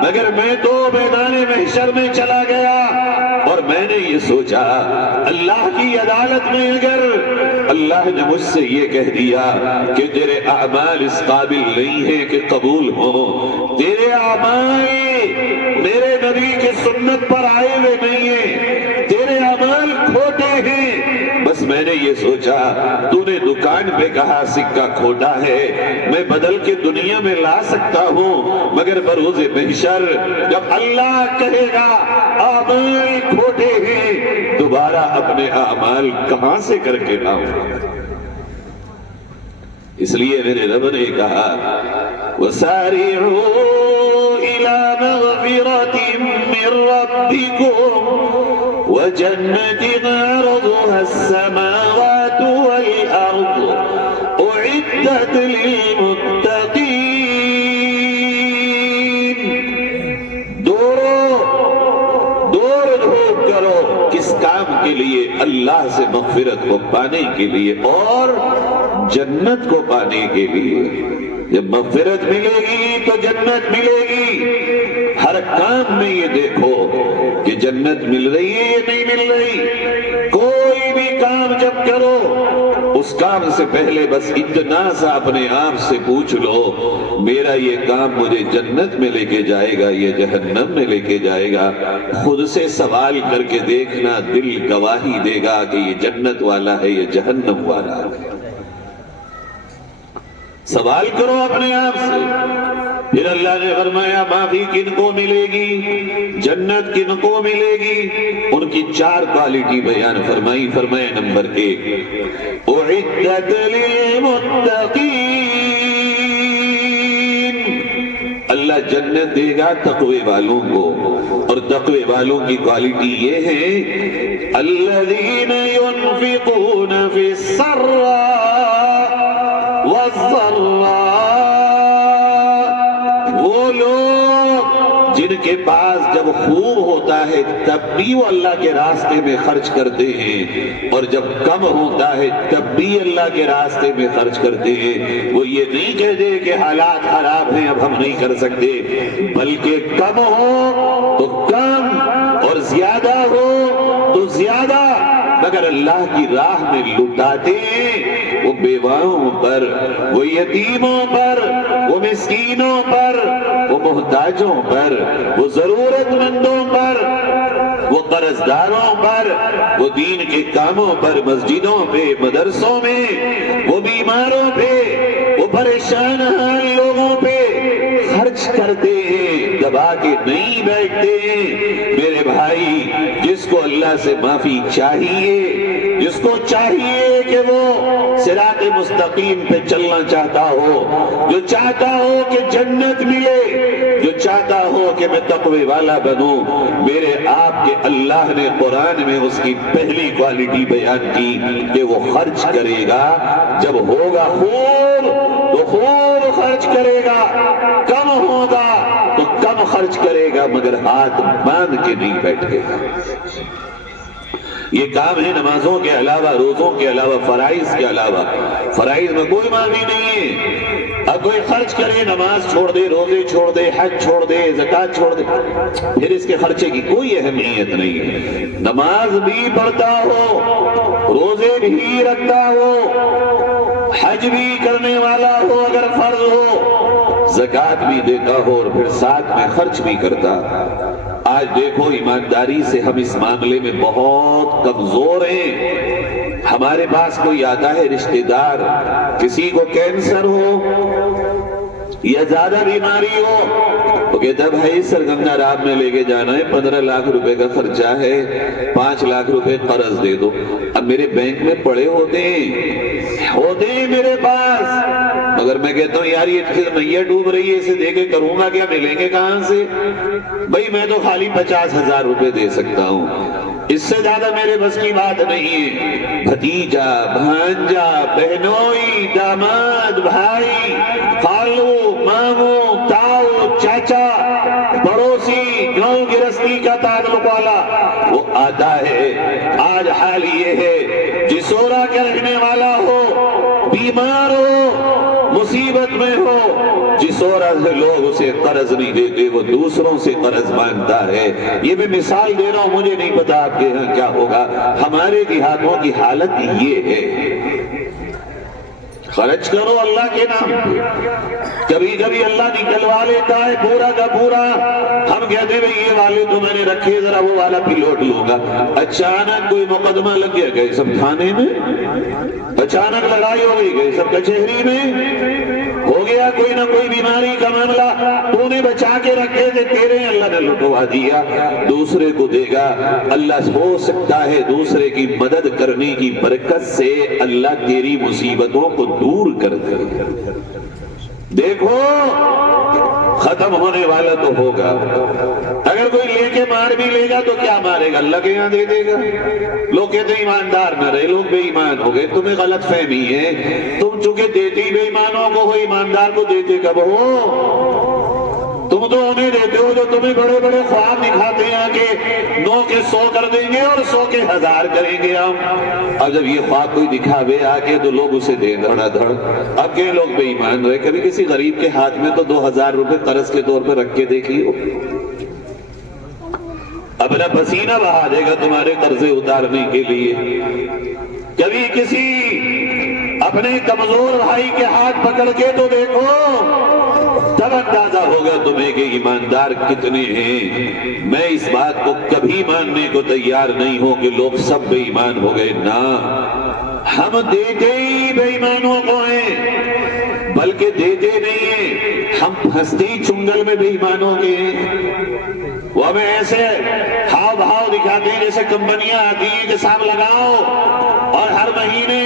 مگر میں تو میدان محشر میں چلا گیا اور میں نے یہ سوچا اللہ کی عدالت میں اگر اللہ نے مجھ سے یہ کہہ دیا کہ تیرے اعمال اس قابل نہیں ہیں کہ قبول ہوں، تیرے اعمال میرے نبی کے سنت پر آئے ہوئے نہیں ہیں، تیرے اعمال کھوٹے ہیں، بس میں نے یہ سوچا تو نے دکان پہ کہا سکہ کھوٹا ہے، میں بدل کے دنیا میں لا سکتا ہوں، مگر بروز محشر جب اللہ کہے گا اعمال کھوٹے ہیں، دوبارہ اپنے اعمال کہاں سے کر کے لاؤں؟ اس لیے میرے رب نے کہا وَسَارِعُوا إِلَى مَغْفِرَةٍ مِّن رَّبِّكُمْ وَجَنَّةٍ عَرْضُهَا السَّمَاوَاتُ وَالْأَرْضُ أُعِدَّتْ لِلْمُتَّقِينَ۔ دوڑ دھوپ کرو، کس کام کے لیے؟ اللہ سے مغفرت کو پانے کے لیے اور جنت کو پانے کے لیے۔ جب مغفرت ملے گی تو جنت ملے گی۔ ہر کام میں یہ دیکھو کہ جنت مل رہی ہے یا نہیں مل رہی۔ کوئی بھی کام جب کرو اس کام سے پہلے بس اتنا سا اپنے آپ سے پوچھ لو میرا یہ کام مجھے جنت میں لے کے جائے گا یا جہنم میں لے کے جائے گا؟ خود سے سوال کر کے دیکھنا، دل گواہی دے گا کہ یہ جنت والا ہے یا جہنم والا ہے۔ سوال کرو اپنے آپ سے۔ پھر اللہ نے فرمایا معافی کن کو ملے گی، جنت کن کو ملے گی؟ ان کی 4 کوالٹی بیان فرمائی۔ فرمایا نمبر 1 اعدت للمتقین، اللہ جنت دے گا تقوی والوں کو، اور تقوی والوں کی کوالٹی یہ ہے الذین ينفقون فی السراء والضراء، وہ لوگ جن کے پاس جب خوب ہوتا ہے تب بھی وہ اللہ کے راستے میں خرچ کرتے ہیں، اور جب کم ہوتا ہے تب بھی اللہ کے راستے میں خرچ کرتے ہیں۔ وہ یہ نہیں کہتے کہ حالات خراب ہیں اب ہم نہیں کر سکتے، بلکہ کم ہو تو کم اور زیادہ ہو تو زیادہ، مگر اللہ کی راہ میں لٹاتے ہیں۔ وہ بیواؤں پر، وہ یتیموں پر، وہ مسکینوں پر، وہ محتاجوں پر، وہ ضرورت مندوں پر، وہ قرض داروں پر، وہ دین کے کاموں پر، مسجدوں پہ، مدرسوں میں، وہ بیماروں پہ، وہ پریشان حال لوگوں پہ خرچ کرتے ہیں، دبا کے نہیں بیٹھتے ہیں۔ میرے بھائی، جس جس کو اللہ سے معافی چاہیے، جس کو چاہیے کہ وہ صراط مستقیم پہ چلنا چاہتا ہو، جو چاہتا ہو کہ جنت ملے، جو چاہتا ہو کہ میں تقوی والا بنوں، میرے آپ کے اللہ نے قرآن میں اس کی پہلی کوالٹی بیان کی کہ وہ خرچ کرے گا جب ہوگا خوب تو خوب خرچ کرے گا، کم ہوگا تو کم خرچ کرے گا، مگر ہاتھ باندھ کے نہیں بیٹھے گا۔ یہ کام ہے نمازوں کے علاوہ، روزوں کے علاوہ، فرائض کے علاوہ۔ فرائض میں کوئی معنی نہیں ہے۔ اب کوئی خرچ کرے، نماز چھوڑ دے، روزے چھوڑ دے، حج چھوڑ دے، زکوٰۃ چھوڑ دے، پھر اس کے خرچے کی کوئی اہمیت نہیں ہے۔ نماز بھی پڑھتا ہو، روزے بھی رکھتا ہو، حج بھی کرنے والا ہو اگر فرض ہو، زکوٰۃ بھی دیتا ہو اور پھر ساتھ میں خرچ بھی کرتا۔ آج دیکھو ایمانداری سے ہم اس معاملے میں بہت کمزور ہیں۔ ہمارے پاس کوئی آتا ہے رشتہ دار، کسی کو کینسر ہو یا زیادہ بیماری ہو، وہ کہتا ہے بھائی سرگنگا رام میں لے کے جانا ہے، 15 لاکھ روپے کا خرچہ ہے، 5 لاکھ روپے قرض دے دو۔ اب میرے بینک میں پڑے ہوتے ہیں میرے پاس، مگر میں کہتا ہوں یار یہ نیا ڈوب رہی ہے، اسے دے کے کروں گا کیا، ملیں گے کہاں سے؟ بھائی میں تو خالی 50,000 روپے دے سکتا ہوں، اس سے زیادہ میرے بس کی بات نہیں ہے۔ بھتیجا، بھانجا، بہنوئی، داماد، بھائی، خالو، ماموں، تاؤ، چاچا، پڑوسی، گاؤں گرستی کا تعلق والا وہ آتا ہے۔ آج حال یہ ہے جسورا کے رہنے والا ہو، بیمار ہو، مصیبت میں ہو، جسورا سے لوگ اسے قرض نہیں دیتے، وہ دوسروں سے قرض مانگتا ہے۔ یہ میں مثال دے رہا ہوں، مجھے نہیں پتا آپ کے یہاں کیا ہوگا، ہمارے دیہاتوں کی حالت یہ ہے۔ خرچ کرو اللہ کے نام پہ، کبھی کبھی اللہ نکلوا لیتا ہے پورا کا پورا، ہم کہتے ہیں یہ والے تو میں نے رکھے، ذرا وہ والا بھی لوٹ لوں گا، اچانک کوئی مقدمہ لگ گیا، گئے سب تھانے میں، اچانک لڑائی ہو گئی، گئے سب کچہری میں، ہو گیا کوئی نہ کوئی بیماری کا معاملہ، تو نے بچا کے رکھے تھے تیرے، اللہ نے لٹوا دیا، دوسرے کو دے گا۔ اللہ ہو سکتا ہے دوسرے کی مدد کرنے کی برکت سے اللہ تیری مصیبتوں کو دور کر دے۔ دیکھو ختم ہونے والا تو ہوگا، اگر کوئی لے کے مار بھی لے گا تو کیا مارے گا، اللہ کے یہاں دے دے گا۔ لوگ کہتے ہیں ایماندار نہ رہے، لوگ بے ایمان ہو گئے، تمہیں غلط فہمی ہے، تم چونکہ دیتے ہی بے ایمانوں کو ہو، ایماندار کو دیتے کب ہو؟ تم تو انہیں دیتے ہو جو تمہیں بڑے بڑے خواب دکھاتے ہیں کہ 9 کے 100 کر دیں گے اور 100 کے 1000 کریں گے ہم۔ اب جب یہ خواب کوئی دکھاوے آگے تو لوگ اسے دے دھڑا دھڑ۔ اب کے لوگ بے ایمان رہے، کبھی کسی غریب کے ہاتھ میں تو 2000 روپے قرض کے طور پہ رکھ کے دیکھیے، اپنا پسینہ بہا دے گا تمہارے قرضے اتارنے کے لیے۔ کبھی کسی اپنے کمزور بھائی کے ہاتھ پکڑ کے تو دیکھو، تب اندازہ ہوگا تمہیں کہ ایماندار کتنے ہیں۔ میں اس بات کو کبھی ماننے کو تیار نہیں ہوں کہ لوگ سب بے ایمان ہو گئے، نہ، ہم دیتے ہی بے ایمانوں کو ہیں، بلکہ دیتے نہیں ہیں، ہم پھنستے ہی چنگل میں بے ایمانوں کے ہیں۔ وہ ہمیں ایسے ہاؤ بھاؤ دکھاتے ہیں جیسے کمپنیاں آتی ہیں کہ صاحب لگاؤ اور ہر مہینے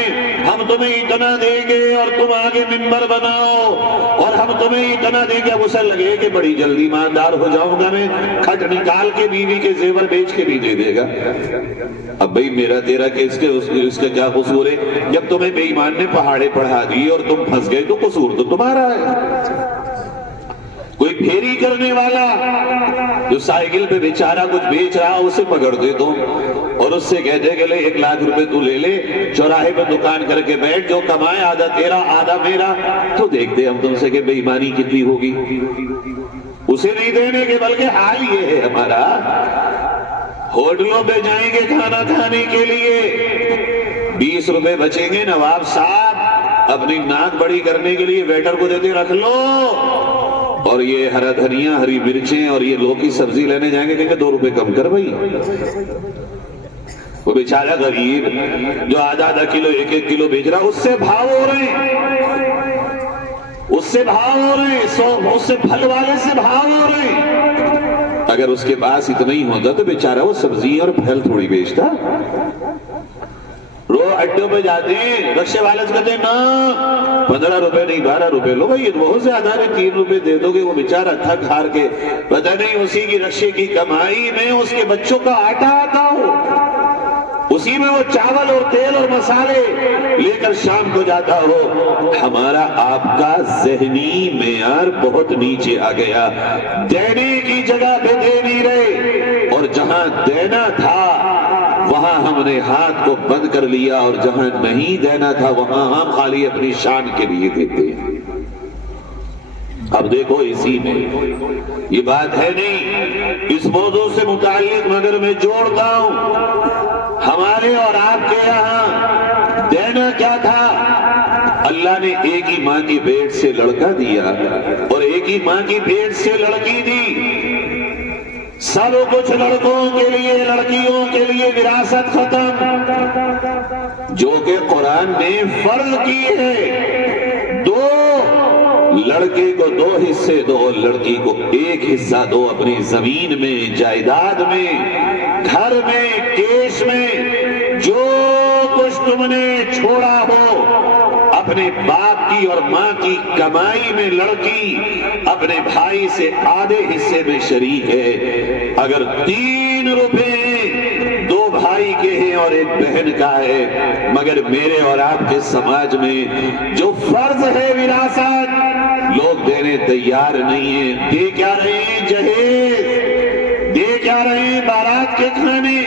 ہم تمہیں اتنا دیں گے اور تم آگے ممبر بناؤ اور ہم تمہیں اتنا دیں گے۔ اب اسے لگے کہ بڑی جلدی ایماندار ہو جاؤں گا میں، کھٹ نکال کے بیوی کے زیور بیچ کے بھی دے دے گا۔ اب بھئی میرا تیرا کہ اس کا کیا قصور ہے؟ جب تمہیں بے ایمان نے پہاڑے پڑھا دی اور تم پھنس گئے تو قصور تو تمہارا ہے۔ کوئی پھیری کرنے والا جو سائیکل پہ بیچارہ کچھ بیچ رہا اسے پکڑ دے دو اور اس سے کہتے کہ لے 1 لاکھ روپے تو لے لے، چوراہے پہ دکان کر کے بیٹھ، جو کمائے آدھا تیرا آدھا میرا۔ تو دیکھتے ہم تم سے کہ بے ایمانی کتنی ہوگی، اسے نہیں دینے کے، بلکہ حال یہ ہے ہمارا، ہوٹلوں پہ جائیں گے کھانا کھانے کے لیے، 20 روپے بچیں گے، نواب صاحب اپنی ناک بڑی کرنے کے لیے ویٹر کو دیتے رکھ لو، اور یہ ہرا دھنیا، ہری مرچیں اور یہ لوکی سبزی لینے جائیں گے، کہیں گے 2 روپے کم کر بھائی۔ وہ بیچارہ غریب جو آدھا کلو 1 کلو بیچ رہا، اس سے بھاؤ ہو رہے ہیں، اس سے بھاؤ ہو رہے ہیں، اس سے پھل والے سے بھاؤ ہو رہے ہیں۔ اگر اس کے پاس اتنا ہی ہوتا تو بیچارہ وہ سبزی اور پھل تھوڑی بیچتا. رو اڈوں پہ جاتے ہیں, رکشے والے سے کہتے ہیں نا 15 روپے نہیں 12 روپے لو بھائی, یہ تو بہت زیادہ ہے, 3 روپے دے دو گے. وہ بیچارہ تھک ہار کے پتہ نہیں اسی کی رکشے کی کمائی میں اس کے بچوں کا آٹا آتا ہو, اسی میں وہ چاول اور تیل اور مسالے لے کر شام کو جاتا ہو. ہمارا آپ کا ذہنی معیار بہت نیچے آ گیا. دینے کی جگہ پہ دے نہیں رہے, اور جہاں دینا تھا وہاں ہم نے ہاتھ کو بند کر لیا, اور جہاں نہیں دینا تھا وہاں ہم خالی اپنی شان کے لیے دیتے ہیں. اب دیکھو اسی میں یہ بات ہے نہیں, اس موضوع سے متعلق مگر میں جوڑتا ہوں. ہمارے اور آپ کے یہاں دینا کیا تھا؟ اللہ نے ایک ہی ماں کی پیٹ سے لڑکا دیا اور ایک ہی ماں کی پیٹ سے لڑکی دی. سب کچھ لڑکوں کے لیے, لڑکیوں کے لیے وراثت ختم, جو کہ قرآن نے فرض کی ہے. 2 لڑکے کو 2 حصے دو, لڑکی کو 1 حصہ دو. اپنی زمین میں, جائیداد میں, گھر میں, کیش میں, جو کچھ تم نے چھوڑا ہو, اپنے باپ کی اور ماں کی کمائی میں لڑکی اپنے بھائی سے آدھے حصے میں شریک ہے. اگر 3 روپے 2 بھائی کے ہیں اور 1 بہن کا ہے, مگر میرے اور آپ کے سماج میں جو فرض ہے وراثت, لوگ دینے تیار نہیں ہیں. دے کیا رہے ہیں؟ جہیز. دے کیا رہے ہیں؟ بارات کے کھانے,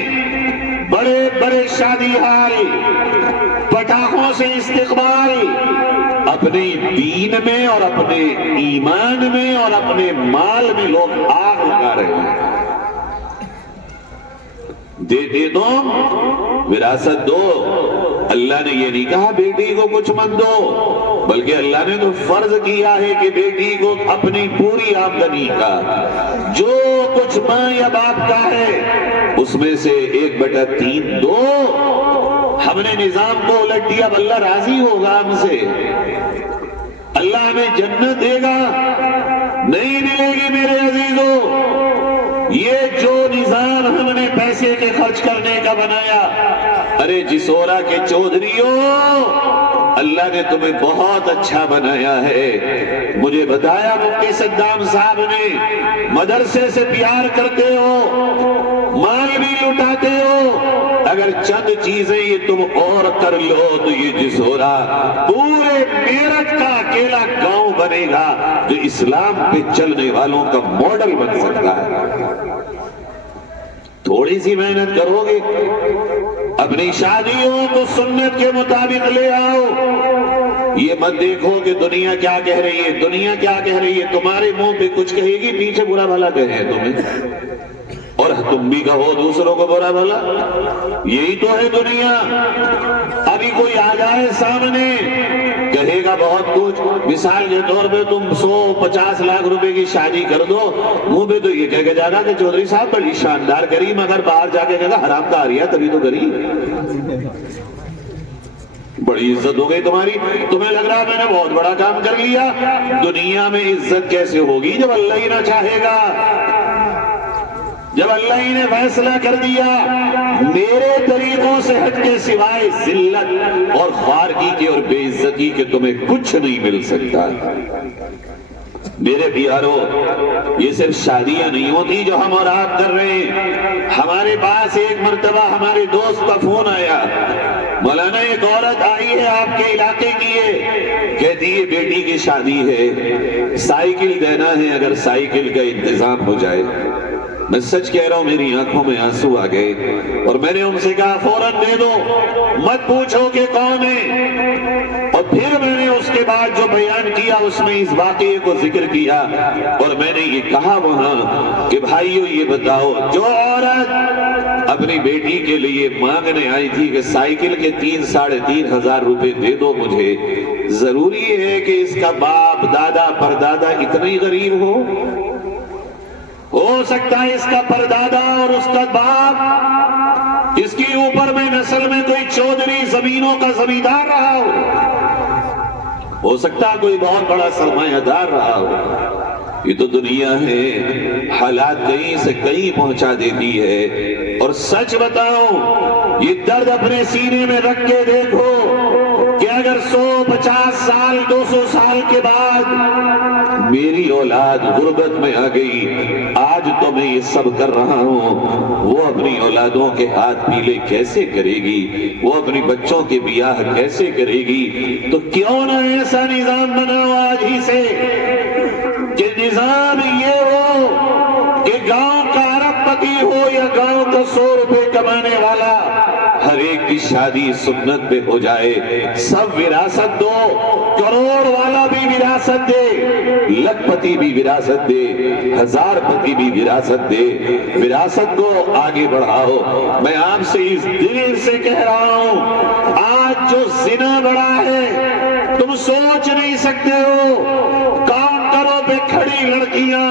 بڑے بڑے شادی ہال, پٹاخوں سے استقبال. اپنے دین میں اور اپنے ایمان میں اور اپنے مال میں لوگ آگ لگا رہے ہیں. دے دو, وراثت دو. اللہ نے یہ نہیں کہا بیٹی کو کچھ مت دو, بلکہ اللہ نے تو فرض کیا ہے کہ بیٹی کو اپنی پوری آمدنی کا جو کچھ ماں یا باپ کا ہے اس میں سے 1/3 دو. ہم نے نظام کو الٹ دیا. اب اللہ راضی ہوگا ہم سے؟ اللہ ہمیں جنت دے گا؟ نہیں ملے گی میرے عزیزوں. یہ جو نظام ہم نے پیسے کے خرچ کرنے کا بنایا, ارے جسورا کے چودھریوں, اللہ نے تمہیں بہت اچھا بنایا ہے. مجھے بتایا مفتی صدام صاحب نے, مدرسے سے پیار کرتے ہو, مال بھی لٹاتے ہو, اگر چند چیزیں یہ تم اور کر لو تو یہ جسورا پورے میرٹھ کا اکیلا گاؤں بنے گا جو اسلام پہ چلنے والوں کا ماڈل بن سکتا ہے. تھوڑی سی محنت کرو گے, اپنی شادیوں کو سنت کے مطابق لے آؤ. یہ مت دیکھو کہ دنیا کیا کہہ رہی ہے, دنیا کیا کہہ رہی ہے. تمہارے منہ پہ کچھ کہے گی, پیچھے برا بھلا کہے تمہیں, اور تم بھی کہو دوسروں کو برا بھلا. یہی تو ہے دنیا. ابھی کوئی آ جائے سامنے, کہے گا بہت کچھ. مثال کے طور پہ تم 150 لاکھ روپے کی شادی کر دو, منہ پہ تو یہ کہہ کے جانا کہ چودھری صاحب بڑی شاندار کری, مگر باہر جا کے کہے گا حرام داریہ تبھی تو کری. بڑی عزت ہو گئی تمہاری, تمہیں لگ رہا میں نے بہت بڑا کام کر لیا. دنیا میں عزت کیسے ہوگی جب اللہ ہی نہ چاہے گا, جب اللہ ہی نے فیصلہ کر دیا میرے طریقوں سے ہٹ کے سوائے ذلت اور خوارگی کے اور بے عزتی کے تمہیں کچھ نہیں مل سکتا. میرے پیارو, یہ صرف شادیاں نہیں ہوتی جو ہم اور آپ کر رہے ہیں. ہمارے پاس ایک مرتبہ ہمارے دوست کا فون آیا, مولانا ایک عورت آئی ہے آپ کے علاقے کی ہے, کہتی ہے بیٹی کی شادی ہے, سائیکل دینا ہے, اگر سائیکل کا انتظام ہو جائے. میں سچ کہہ رہا ہوں, میری آنکھوں میں آنسو آ گئے, اور میں نے ان سے کہا فوراً دے دو, مت پوچھو کہ کون ہے. اور پھر میں نے اس کے بعد جو بیان کیا اس میں اس واقعے کو ذکر کیا, اور میں نے یہ کہا وہاں کہ بھائیو یہ بتاؤ, جو عورت اپنی بیٹی کے لیے مانگنے آئی تھی کہ سائیکل کے 3-3.5 ہزار روپے دے دو مجھے, ضروری ہے کہ اس کا باپ دادا پردادا اتنا ہی غریب ہو سکتا ہے اس کا پردادا اور اس کا باپ اس کی اوپر میں نسل میں کوئی چودھری زمینوں کا زمیندار رہا ہو سکتا ہے کوئی بہت بڑا سرمایہ دار رہا ہو. یہ تو دنیا ہے، حالات کہیں سے کہیں پہنچا دیتی ہے. اور سچ بتاؤں، یہ درد اپنے سینے میں رکھ کے دیکھو کہ اگر 150 سال 200 سال کے بعد میری اولاد غربت میں آ گئی، آج تو میں یہ سب کر رہا ہوں، وہ اپنی اولادوں کے ہاتھ پیلے کیسے کرے گی؟ وہ اپنی بچوں کے بیاہ کیسے کرے گی؟ تو کیوں نہ ایسا نظام بناؤ آج ہی سے کہ نظام یہ ہو کہ گاؤں کا ارب پتی ہو یا گاؤں کا 100 روپے کمانے والا، ہر ایک کی شادی سنت پہ ہو جائے، سب وراثت دو، کروڑ والا بھی وراثت دے، لکھ پتی بھی وراثت دے، 1000 پتی بھی وراثت دے، وراثت کو آگے بڑھاؤ. میں آپ سے اس دل سے کہہ رہا ہوں، آج جو زنا بڑھا ہے تم سوچ نہیں سکتے ہو. کاؤنٹروں پہ کھڑی لڑکیاں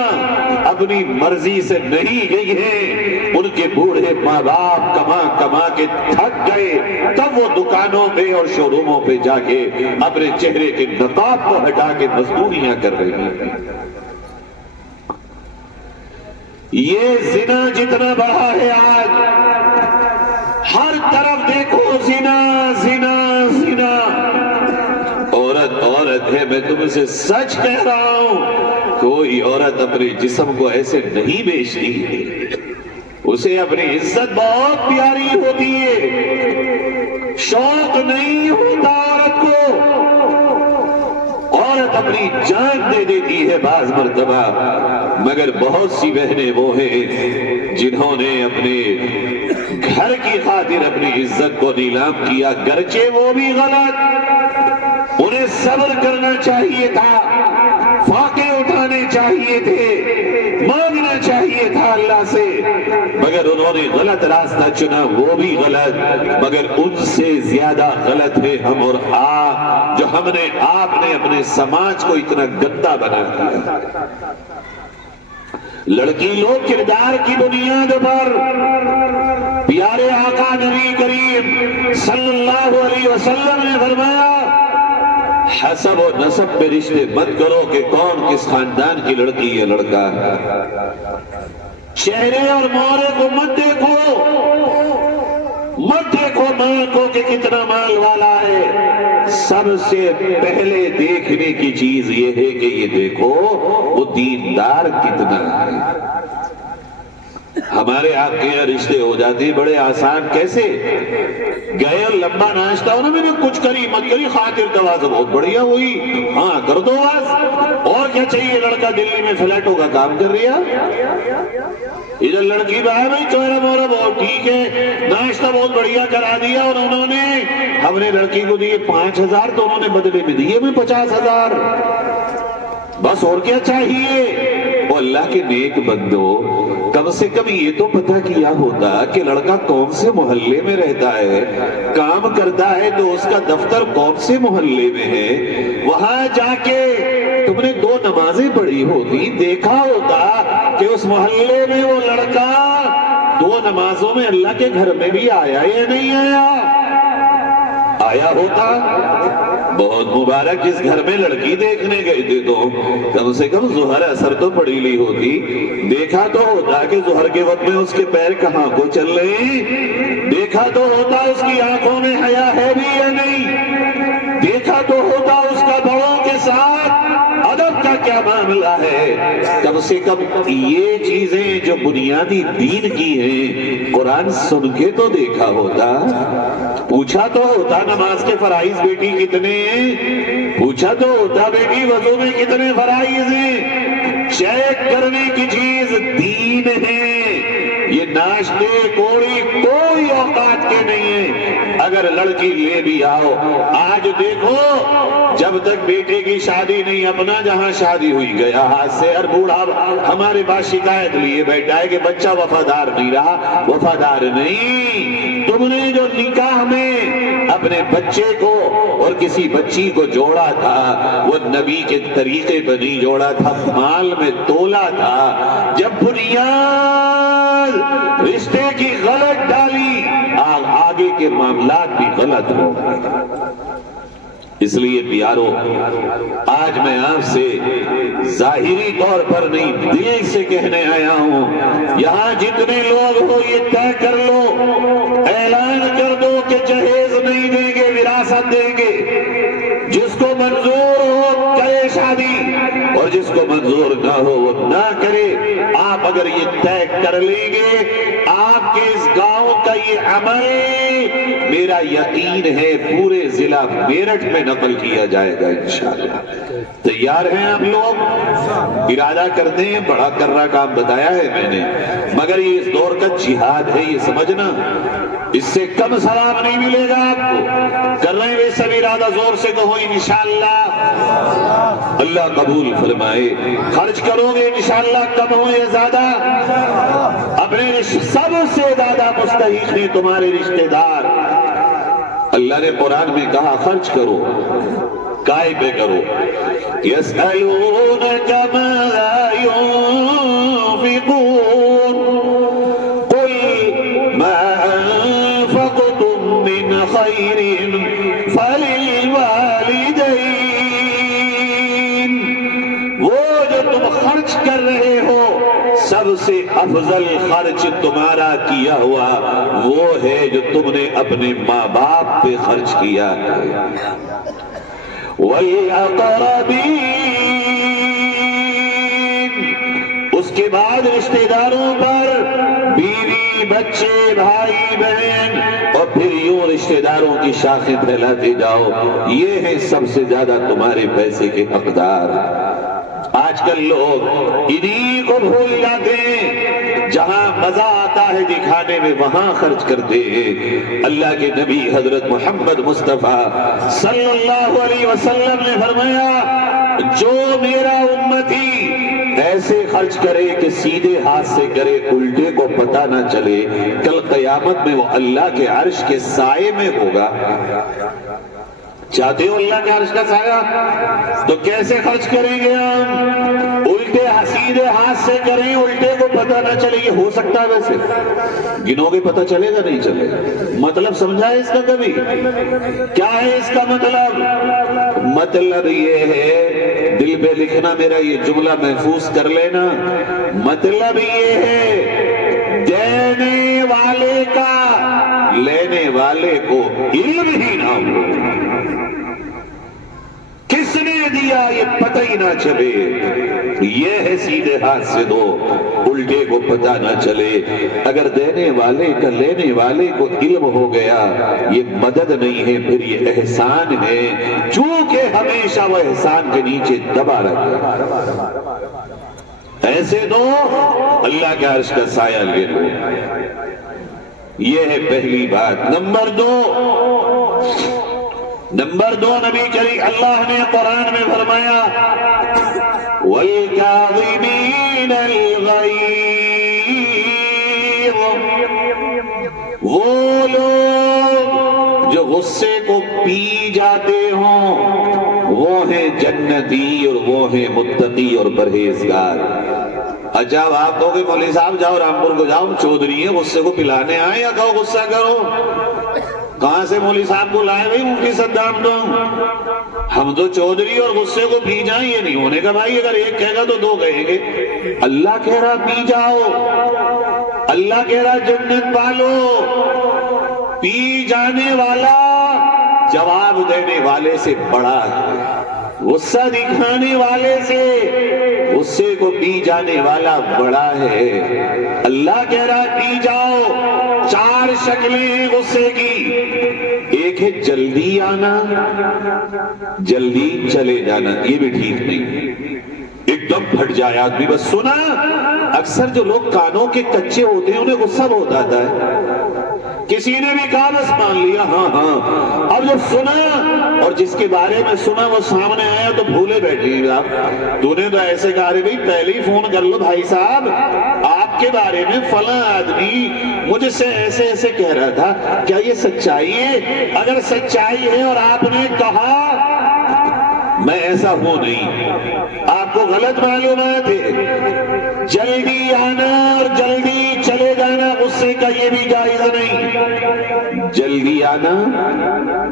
اپنی مرضی سے نہیں گئی ہیں، ان کے بوڑھے ماں باپ کما کما کے تھک گئے، تب وہ دکانوں پہ اور شو روموں پہ جا کے اپنے چہرے کے نقاب کو ہٹا کے مزدوریاں کر رہی ہیں. یہ زنا جتنا بڑھا ہے آج، ہر طرف دیکھو زنا زنا زنا. عورت ہے، میں تم سے سچ کہہ رہا ہوں، کوئی عورت اپنے جسم کو ایسے نہیں بیچتی. اسے اپنی عزت بہت پیاری ہوتی ہے، شوق نہیں ہوتا عورت کو. عورت اپنی جان دے دیتی ہے بعض مرتبہ، مگر بہت سی بہنیں وہ ہیں جنہوں نے اپنے گھر کی خاطر اپنی عزت کو نیلام کیا، گرچہ وہ بھی غلط. انہیں صبر کرنا چاہیے تھا، فاقے اٹھانے چاہیے تھے، مانگنا چاہیے تھا اللہ سے، مگر انہوں نے غلط راستہ چنا، وہ بھی غلط. مگر ان سے زیادہ غلط ہے ہم اور آپ، جو ہم نے آپ نے اپنے سماج کو اتنا گندا بنا دیا. لڑکی لوگ کردار کی بنیاد پر، پیارے آقا نبی کریم صلی اللہ علیہ وسلم نے فرمایا حسب و نسب پہ رشتے مت کرو کہ کون کس خاندان کی لڑکی ہے لڑکا. چہرے اور مورے کو مت دیکھو، مت دیکھو مال کو کہ کتنا مال والا ہے. سب سے پہلے دیکھنے کی چیز یہ ہے کہ یہ دیکھو وہ دیندار کتنا ہے. ہمارے آپ کے یہاں رشتے ہو جاتے ہیں بڑے آسان. کیسے گئے اور لمبا ناشتہ انہوں نے بھی کچھ کری مت کری، خاطر تواضع بہت بڑھیا ہوئی، ہاں کر دو بس. اور کیا چاہیے؟ لڑکا دلی میں فلیٹوں کا کام کر رہا، ادھر لڑکی بھائی بھائی چہرہ مورا بہت ٹھیک ہے، ناشتہ بہت بڑھیا کرا دیا، اور انہوں نے ہم نے لڑکی کو دیے 5000 تو انہوں نے بدلے میں دیے میں 50,000. بس اور کیا چاہیے؟ وہ اللہ کے نیک بندو، کم سے کم یہ تو پتہ کیا ہوتا کہ لڑکا کون سے محلے میں رہتا ہے، کام کرتا ہے تو اس کا دفتر کون سے محلے میں ہے، وہاں جا کے تم نے 2 نمازیں پڑھی ہوتی، دیکھا ہوتا کہ اس محلے میں وہ لڑکا 2 نمازوں میں اللہ کے گھر میں بھی آیا یا نہیں آیا ہوتا. بہت مبارک جس گھر میں لڑکی دیکھنے گئے تھے تو کم سے کم ظہر اثر تو پڑھی لی ہوتی، دیکھا تو ہوتا کہ ظہر کے وقت میں اس کے پیر کہاں کو چل رہے ہیں، دیکھا تو ہوتا اس کی آنکھوں میں حیا ہے بھی یا نہیں، دیکھا تو ہوتا اس کا بڑوں کے ساتھ ادب کا کیا معاملہ ہے. کم سے کم یہ چیزیں جو بنیادی دین کی ہیں قرآن سن کے تو دیکھا ہوتا، پوچھا تو ہوتا نماز کے فرائض بیٹی کتنے ہیں، پوچھا تو ہوتا بیٹی وضو میں کتنے فرائض ہیں. چیک کرنے کی چیز دین ہے، یہ ناشتے کوڑی کوئی اوقات کے نہیں ہے. اگر لڑکی لے بھی آؤ، آج دیکھو جب تک بیٹے کی شادی نہیں، اپنا جہاں شادی ہوئی گیا ہاتھ سے، اور بوڑھا ہمارے پاس شکایت لیے بیٹھا ہے کہ بچہ وفادار نہیں رہا. وفادار نہیں، تم نے جو نکاح میں اپنے بچے کو اور کسی بچی کو جوڑا تھا وہ نبی کے طریقے پر نہیں جوڑا تھا، مال میں تولا تھا. جب بنیاد رشتے کی غلط ڈالی، آگے کے معاملات بھی غلط ہو گئے. اس لیے پیارو، آج میں آپ سے ظاہری طور پر نہیں دل سے کہنے آیا ہوں، یہاں جتنے لوگ ہو یہ طے کر لو، اعلان کر دو کہ جہیز نہیں دیں گے، وراثت دیں گے۔ جس کو منظور ہو کرے شادی، اور جس کو منظور نہ ہو وہ نہ کرے۔ آپ اگر یہ طے کر لیں گے، آپ کے اس گاؤں کا یہ عمل میرا یقین ہے پورے ضلع میرٹھ میں نقل کیا جائے گا انشاءاللہ۔ تیار ہیں آپ لوگ؟ ارادہ کرتے ہیں، بڑا کرنا کام بتایا ہے میں نے، مگر یہ اس دور کا جہاد ہے، یہ سمجھنا، اس سے کم ثواب نہیں ملے گا آپ کو۔ کر رہے ہیں سب ارادہ، زور سے کہو انشاءاللہ۔ اللہ قبول فرمائے۔ خرچ کرو گے انشاءاللہ، کم ہو یا زیادہ؟ اپنے سب سے زیادہ مستحق ہیں تمہارے رشتہ دار۔ اللہ نے قرآن میں کہا خرچ کرو، کائے پہ کرو۔ يَسْأَلُونَكَ مَاذَا يُنْفِقُونَ قُلْ مَا أَنفَقْتُم مِّنْ خَيْرٍ فَلِلْوَالِدَيْنِ۔ وہ جو تم خرچ کر رہے ہو، سب سے افضل خرچ تمہارا کیا ہوا وہ ہے جو تم نے اپنے ماں باپ پہ خرچ کیا ہے۔ وَالْأَقْرَبِينَ، اس کے بعد رشتہ داروں پر، بیوی، بچے، بھائی، بہن، اور پھر یوں رشتہ داروں کی شاخیں پھیلاتے جاؤ۔ یہ ہیں سب سے زیادہ تمہارے پیسے کے حقدار۔ آج کل لوگ انہی کو بھول جاتے ہیں، جہاں مزہ آتا ہے دکھانے میں وہاں خرچ کرتے ہیں۔ اللہ کے نبی حضرت محمد مصطفیٰ صلی اللہ علیہ وسلم نے فرمایا، جو میرا امتی ایسے خرچ کرے کہ سیدھے ہاتھ سے کرے، الٹے کو پتہ نہ چلے، کل قیامت میں وہ اللہ کے عرش کے سائے میں ہوگا۔ چاہتے ہو اللہ کے عرش کا سایہ؟ تو کیسے خرچ کریں گے ہم؟ الٹے سیدھے ہاتھ سے کریں، الٹے کو پتہ نہ چلے۔ یہ ہو سکتا ہے ویسے؟ گنو گے پتہ چلے گا نہیں چلے گا؟ مطلب سمجھا ہے اس کا کبھی؟ کیا ہے اس کا مطلب؟ مطلب یہ ہے، دل پہ لکھنا، میرا یہ جملہ محفوظ کر لینا، مطلب یہ ہے دینے والے کا لینے والے کو علم ہی نہ ہو، کس نے دیا یہ پتہ ہی نہ چلے۔ یہ ہے سیدھے ہاتھ سے دو، الٹے کو پتہ نہ چلے۔ اگر دینے والے کا لینے والے کو علم ہو گیا، یہ مدد نہیں ہے، پھر یہ احسان ہے، چونکہ ہمیشہ وہ احسان کے نیچے دبا رہتا ہے۔ ایسے دو، اللہ کے عرش کا سایہ لے لو۔ یہ ہے پہلی بات۔ نمبر دو، نبی کریم اللہ نے قرآن میں فرمایا، وَالْكَاظِمِينَ الْغَيْظَ، وہ لوگ جو غصے کو پی جاتے ہوں وہ ہیں جنتی، اور وہ ہیں متقی اور پرہیزگار۔ اچھا آپ کہو کہ مولوی صاحب جاؤ رامپور کو جاؤ، چودھری ہیں، غصے کو پلانے آئے، یا کہو غصہ کرو؟ کہاں سے مولوی صاحب کو لائے بھائی مفتی صدام تم؟ ہم تو چودھری اور غصے کو پی جائیں، یہ نہیں ہونے کا بھائی، اگر ایک کہے گا تو دو کہیں گے۔ اللہ کہہ رہا پی جاؤ، اللہ کہہ رہا جنت پالو۔ پی جانے والا جواب دینے والے سے بڑا ہے، غصہ دکھانے والے سے غصے کو پی جانے والا بڑا ہے۔ اللہ کہہ رہا پی جاؤ۔ چار شکلیں ہیں غصے کی، ایک ہے جلدی آنا، جلدی چلے جانا، یہ بھی ٹھیک نہیں، ایک دم پھٹ جائے آدمی بس سنا۔ اکثر جو لوگ کانوں کے کچے ہوتے ہیں انہیں غصہ بہت آتا ہے، کسی نے بھی کہا بس مان لیا ہاں ہاں، اب جب سنا اور جس کے بارے میں سنا وہ سامنے آیا تو بھولے بیٹھے آپ۔ تو نے تو ایسے کہا رہے بھائی پہلے ہی فون کر لو، بھائی صاحب آپ کے بارے میں فلاں آدمی مجھ سے ایسے ایسے کہہ رہا تھا، کیا یہ سچائی ہے؟ اگر سچائی ہے اور آپ نے کہا میں ایسا ہوں نہیں، آپ کو غلط معلومات ہے۔ جلدی آنا اور جلدی چلے جانا غصے کا یہ بھی جائز نہیں۔ جلدی آنا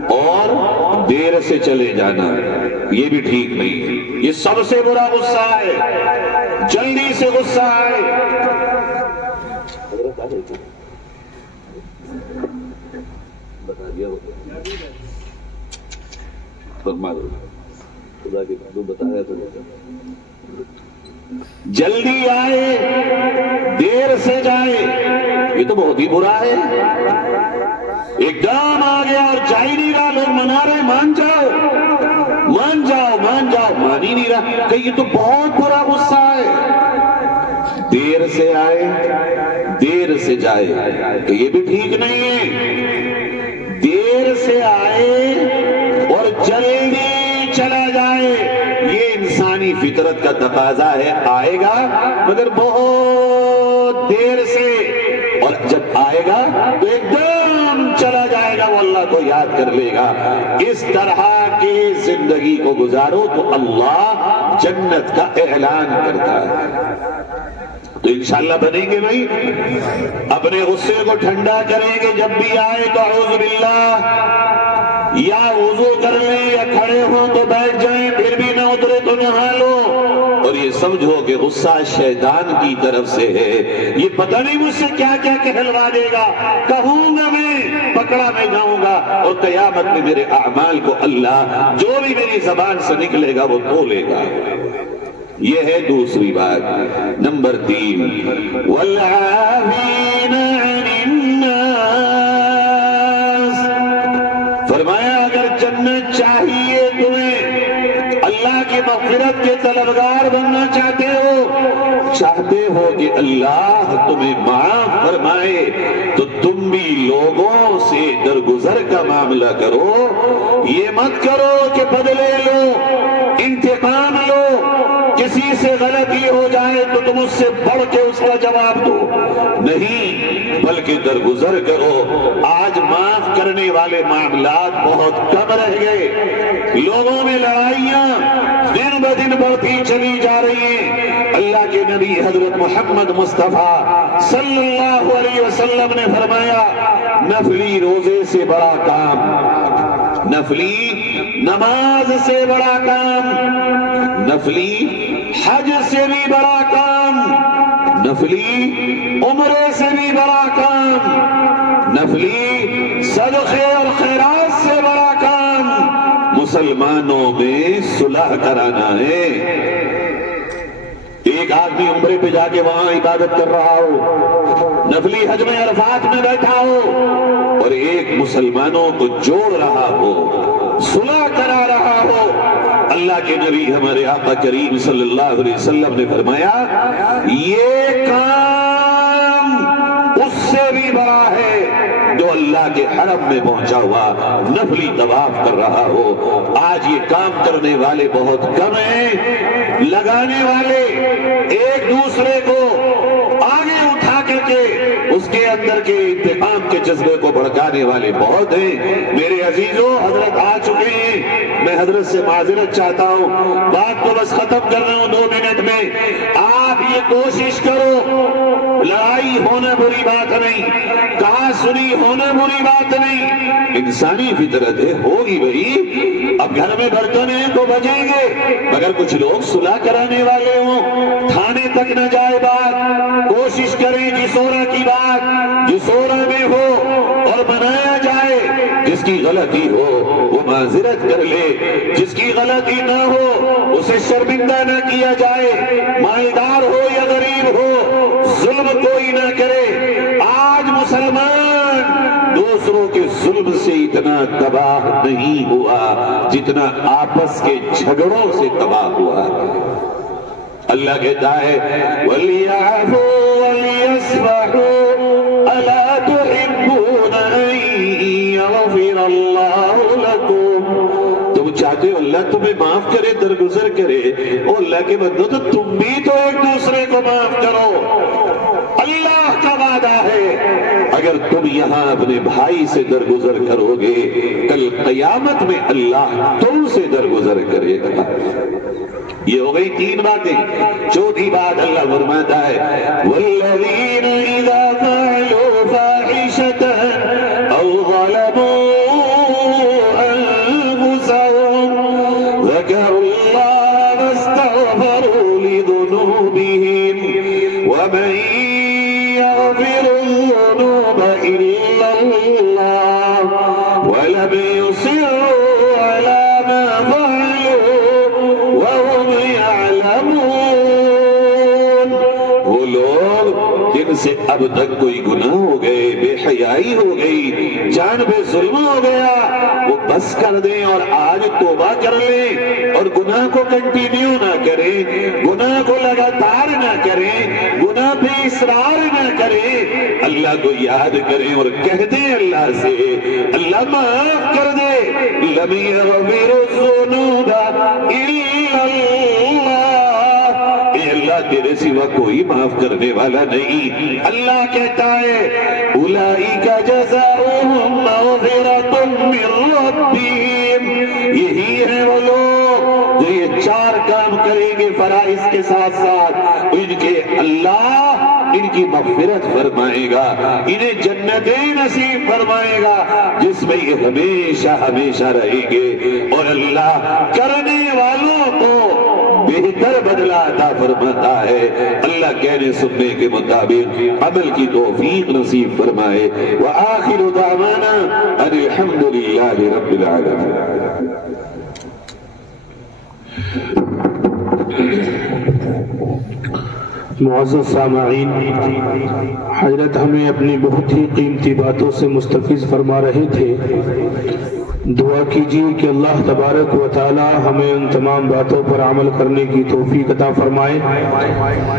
اور دیر سے چلے جانا یہ بھی ٹھیک نہیں ہے. یہ سب سے برا غصہ ہے. جلدی سے غصہ ہے. بتا دیا خدا کے بتایا تو جلدی آئے دیر سے جائے یہ تو بہت ہی برا ہے. ایک دام آ گیا اور جا ہی نہیں رہا, لوگ منا رہے مان جاؤ مان جاؤ مان جاؤ, مان ہی نہیں رہا کہ یہ تو بہت برا غصہ ہے. دیر سے آئے دیر سے جائے کہ یہ بھی ٹھیک نہیں ہے. دیر سے آئے اور جلدی چلا جائے یہ انسانی فطرت کا تقاضا ہے. آئے گا مگر بہت دیر سے, اور جب آئے گا تو ایک دم چلا جائے گا, وہ اللہ کو یاد کر لے گا. اس طرح کی زندگی کو گزارو تو اللہ جنت کا اعلان کرتا ہے. تو انشاءاللہ بنیں گے بھائی, اپنے غصے کو ٹھنڈا کریں گے. جب بھی آئے تو اعوذ باللہ یا وضو کر لیں یا کھڑے ہوں تو بیٹھ جائیں, پھر بھی نہ اترے تو نہا لو. اور یہ سمجھو کہ غصہ شیطان کی طرف سے ہے. یہ پتہ نہیں مجھ سے کیا کیا کہلوا دے گا, کہوں گا میں پکڑا میں جاؤں گا, اور قیامت میں میرے اعمال کو اللہ جو بھی میری زبان سے نکلے گا وہ تولے گا. یہ ہے دوسری بات. نمبر 3 والعافین عن الناس. فرمایا اگر جنت چاہیے تمہیں, اللہ کی مغفرت کے طلبگار بننا چاہتے ہو کہ اللہ تمہیں معاف فرمائے, تو تم بھی لوگوں سے درگزر کا معاملہ کرو. یہ مت کرو کہ بدلے لو, انتقام لو, کسی سے غلطی ہو جائے تو تم اس سے بڑھ کے اس کا جواب دو. نہیں, بلکہ درگزر کرو. آج معاف کرنے والے معاملات بہت کم رہ گئے. لوگوں میں لڑائیاں دن بدن بڑھتی چلی جا رہی ہیں. اللہ کے نبی حضرت محمد مصطفیٰ صلی اللہ علیہ وسلم نے فرمایا نفلی روزے سے بڑا کام, نفلی نماز سے بڑا کام, نفلی حج سے بھی بڑا کام, نفلی عمرے سے بھی بڑا کام, نفلی صدقے اور خیرات سے بڑا کام مسلمانوں میں صلح کرانا ہے. ایک آدمی عمرے پہ جا کے وہاں عبادت کر رہا ہو, نفلی حج میں عرفات میں بیٹھا ہو, اور ایک مسلمانوں کو جوڑ رہا ہو, صلح کرا رہا ہو. اللہ کے نبی ہمارے آقا کریم صلی اللہ علیہ وسلم نے فرمایا یہ کام اس سے بھی بڑا ہے جو اللہ کے حرم میں پہنچا ہوا نفلی طواف کر رہا ہو. آج یہ کام کرنے والے بہت کم ہیں, لگانے والے ایک دوسرے کو آگے اٹھا کر کے اس کے اندر کے انتقام کے جذبے کو بھڑکانے والے بہت ہیں. میرے عزیزوں, حضرت آ چکے ہیں, میں حضرت سے معذرت چاہتا ہوں, بات کو بس ختم کر رہا ہوں 2 منٹ میں. آپ یہ کوشش کرو, لڑائی ہونا بری بات نہیں, کہا سنی ہونا بری بات نہیں, انسانی فطرت ہے, ہوگی بھائی. اب گھر میں برتن ہیں تو بجیں گے, مگر کچھ لوگ صلح کرانے والے ہوں, تھانے تک نہ جائے بات. کوشش کریں جسورا کی بات جسورا میں ہو اور بنایا جائے. جس کی غلطی ہو وہ معذرت کر لے, جس کی غلطی نہ ہو اسے شرمندہ نہ کیا جائے. مالدار ہو یا غریب ہو, ظلم کوئی نہ کرے. آج مسلمان دوسروں کے ظلم سے اتنا تباہ نہیں ہوا جتنا آپس کے جھگڑوں سے تباہ ہوا. اللہ کہتا ہے وَلْيَعْفُوا وَلْيَصْفَحُوا أَلَا تُحِبُّونَ أَن يَغْفِرَ اللَّهُ لَكُمْ. تم چاہتے ہو اللہ تمہیں معاف کرے, درگزر کرے. اور اللہ کے بندو تو تم بھی تو ایک دوسرے کو معاف کرو. اللہ کا وعدہ ہے اگر تم یہاں اپنے بھائی سے درگزر کرو گے, کل قیامت میں اللہ تم سے درگزر کرے گا. یہ ہو گئی 3 باتیں. 4تھی بات اللہ فرماتا ہے وَالَّذِينَ إِذَا فَعَلُوا فَاحِشَةً أَوْ ظَلَمُوا أَنفُسَهُمْ سے اب تک کوئی گناہ ہو گئے، بے حیائی ہو گئی، جان بے ظلم ہو گیا، وہ بس کر دیں اور آج توبہ کر لیں اور گناہ کو کنٹینیو نہ کریں، گناہ کو لگاتار نہ کریں، گناہ پہ اصرار نہ کریں، اللہ کو یاد کریں اور کہہ دیں اللہ سے اللہ معاف کر دے، لَمْ يَغْفِرُ الذُّنُوبَ إِلَّا اللَّهُ، اے اللہ تیرے سوا کوئی معاف کرنے والا نہیں۔ اللہ کہتا ہے اولئک جزاؤہم مغفرۃ من ربہم، یہی ہے وہ لوگ جو یہ چار کام کریں گے فرائض کے ساتھ ساتھ، ان کے اللہ ان کی مغفرت فرمائے گا، انہیں جنتیں نصیب فرمائے گا جس میں یہ ہمیشہ ہمیشہ رہیں گے، اور اللہ کرنے والوں کو بہتر بدلہ عطا فرماتا ہے۔ اللہ کہنے سننے کے مطابق عمل کی توفیق نصیب فرمائے۔ وآخر دعوانا ان الحمد للہ رب العالمین۔ معزز سامعین، حضرت ہمیں اپنی بہت ہی قیمتی باتوں سے مستفیض فرما رہے تھے۔ دعا کیجیے کہ اللہ تبارک و تعالی ہمیں ان تمام باتوں پر عمل کرنے کی توفیق عطا فرمائے۔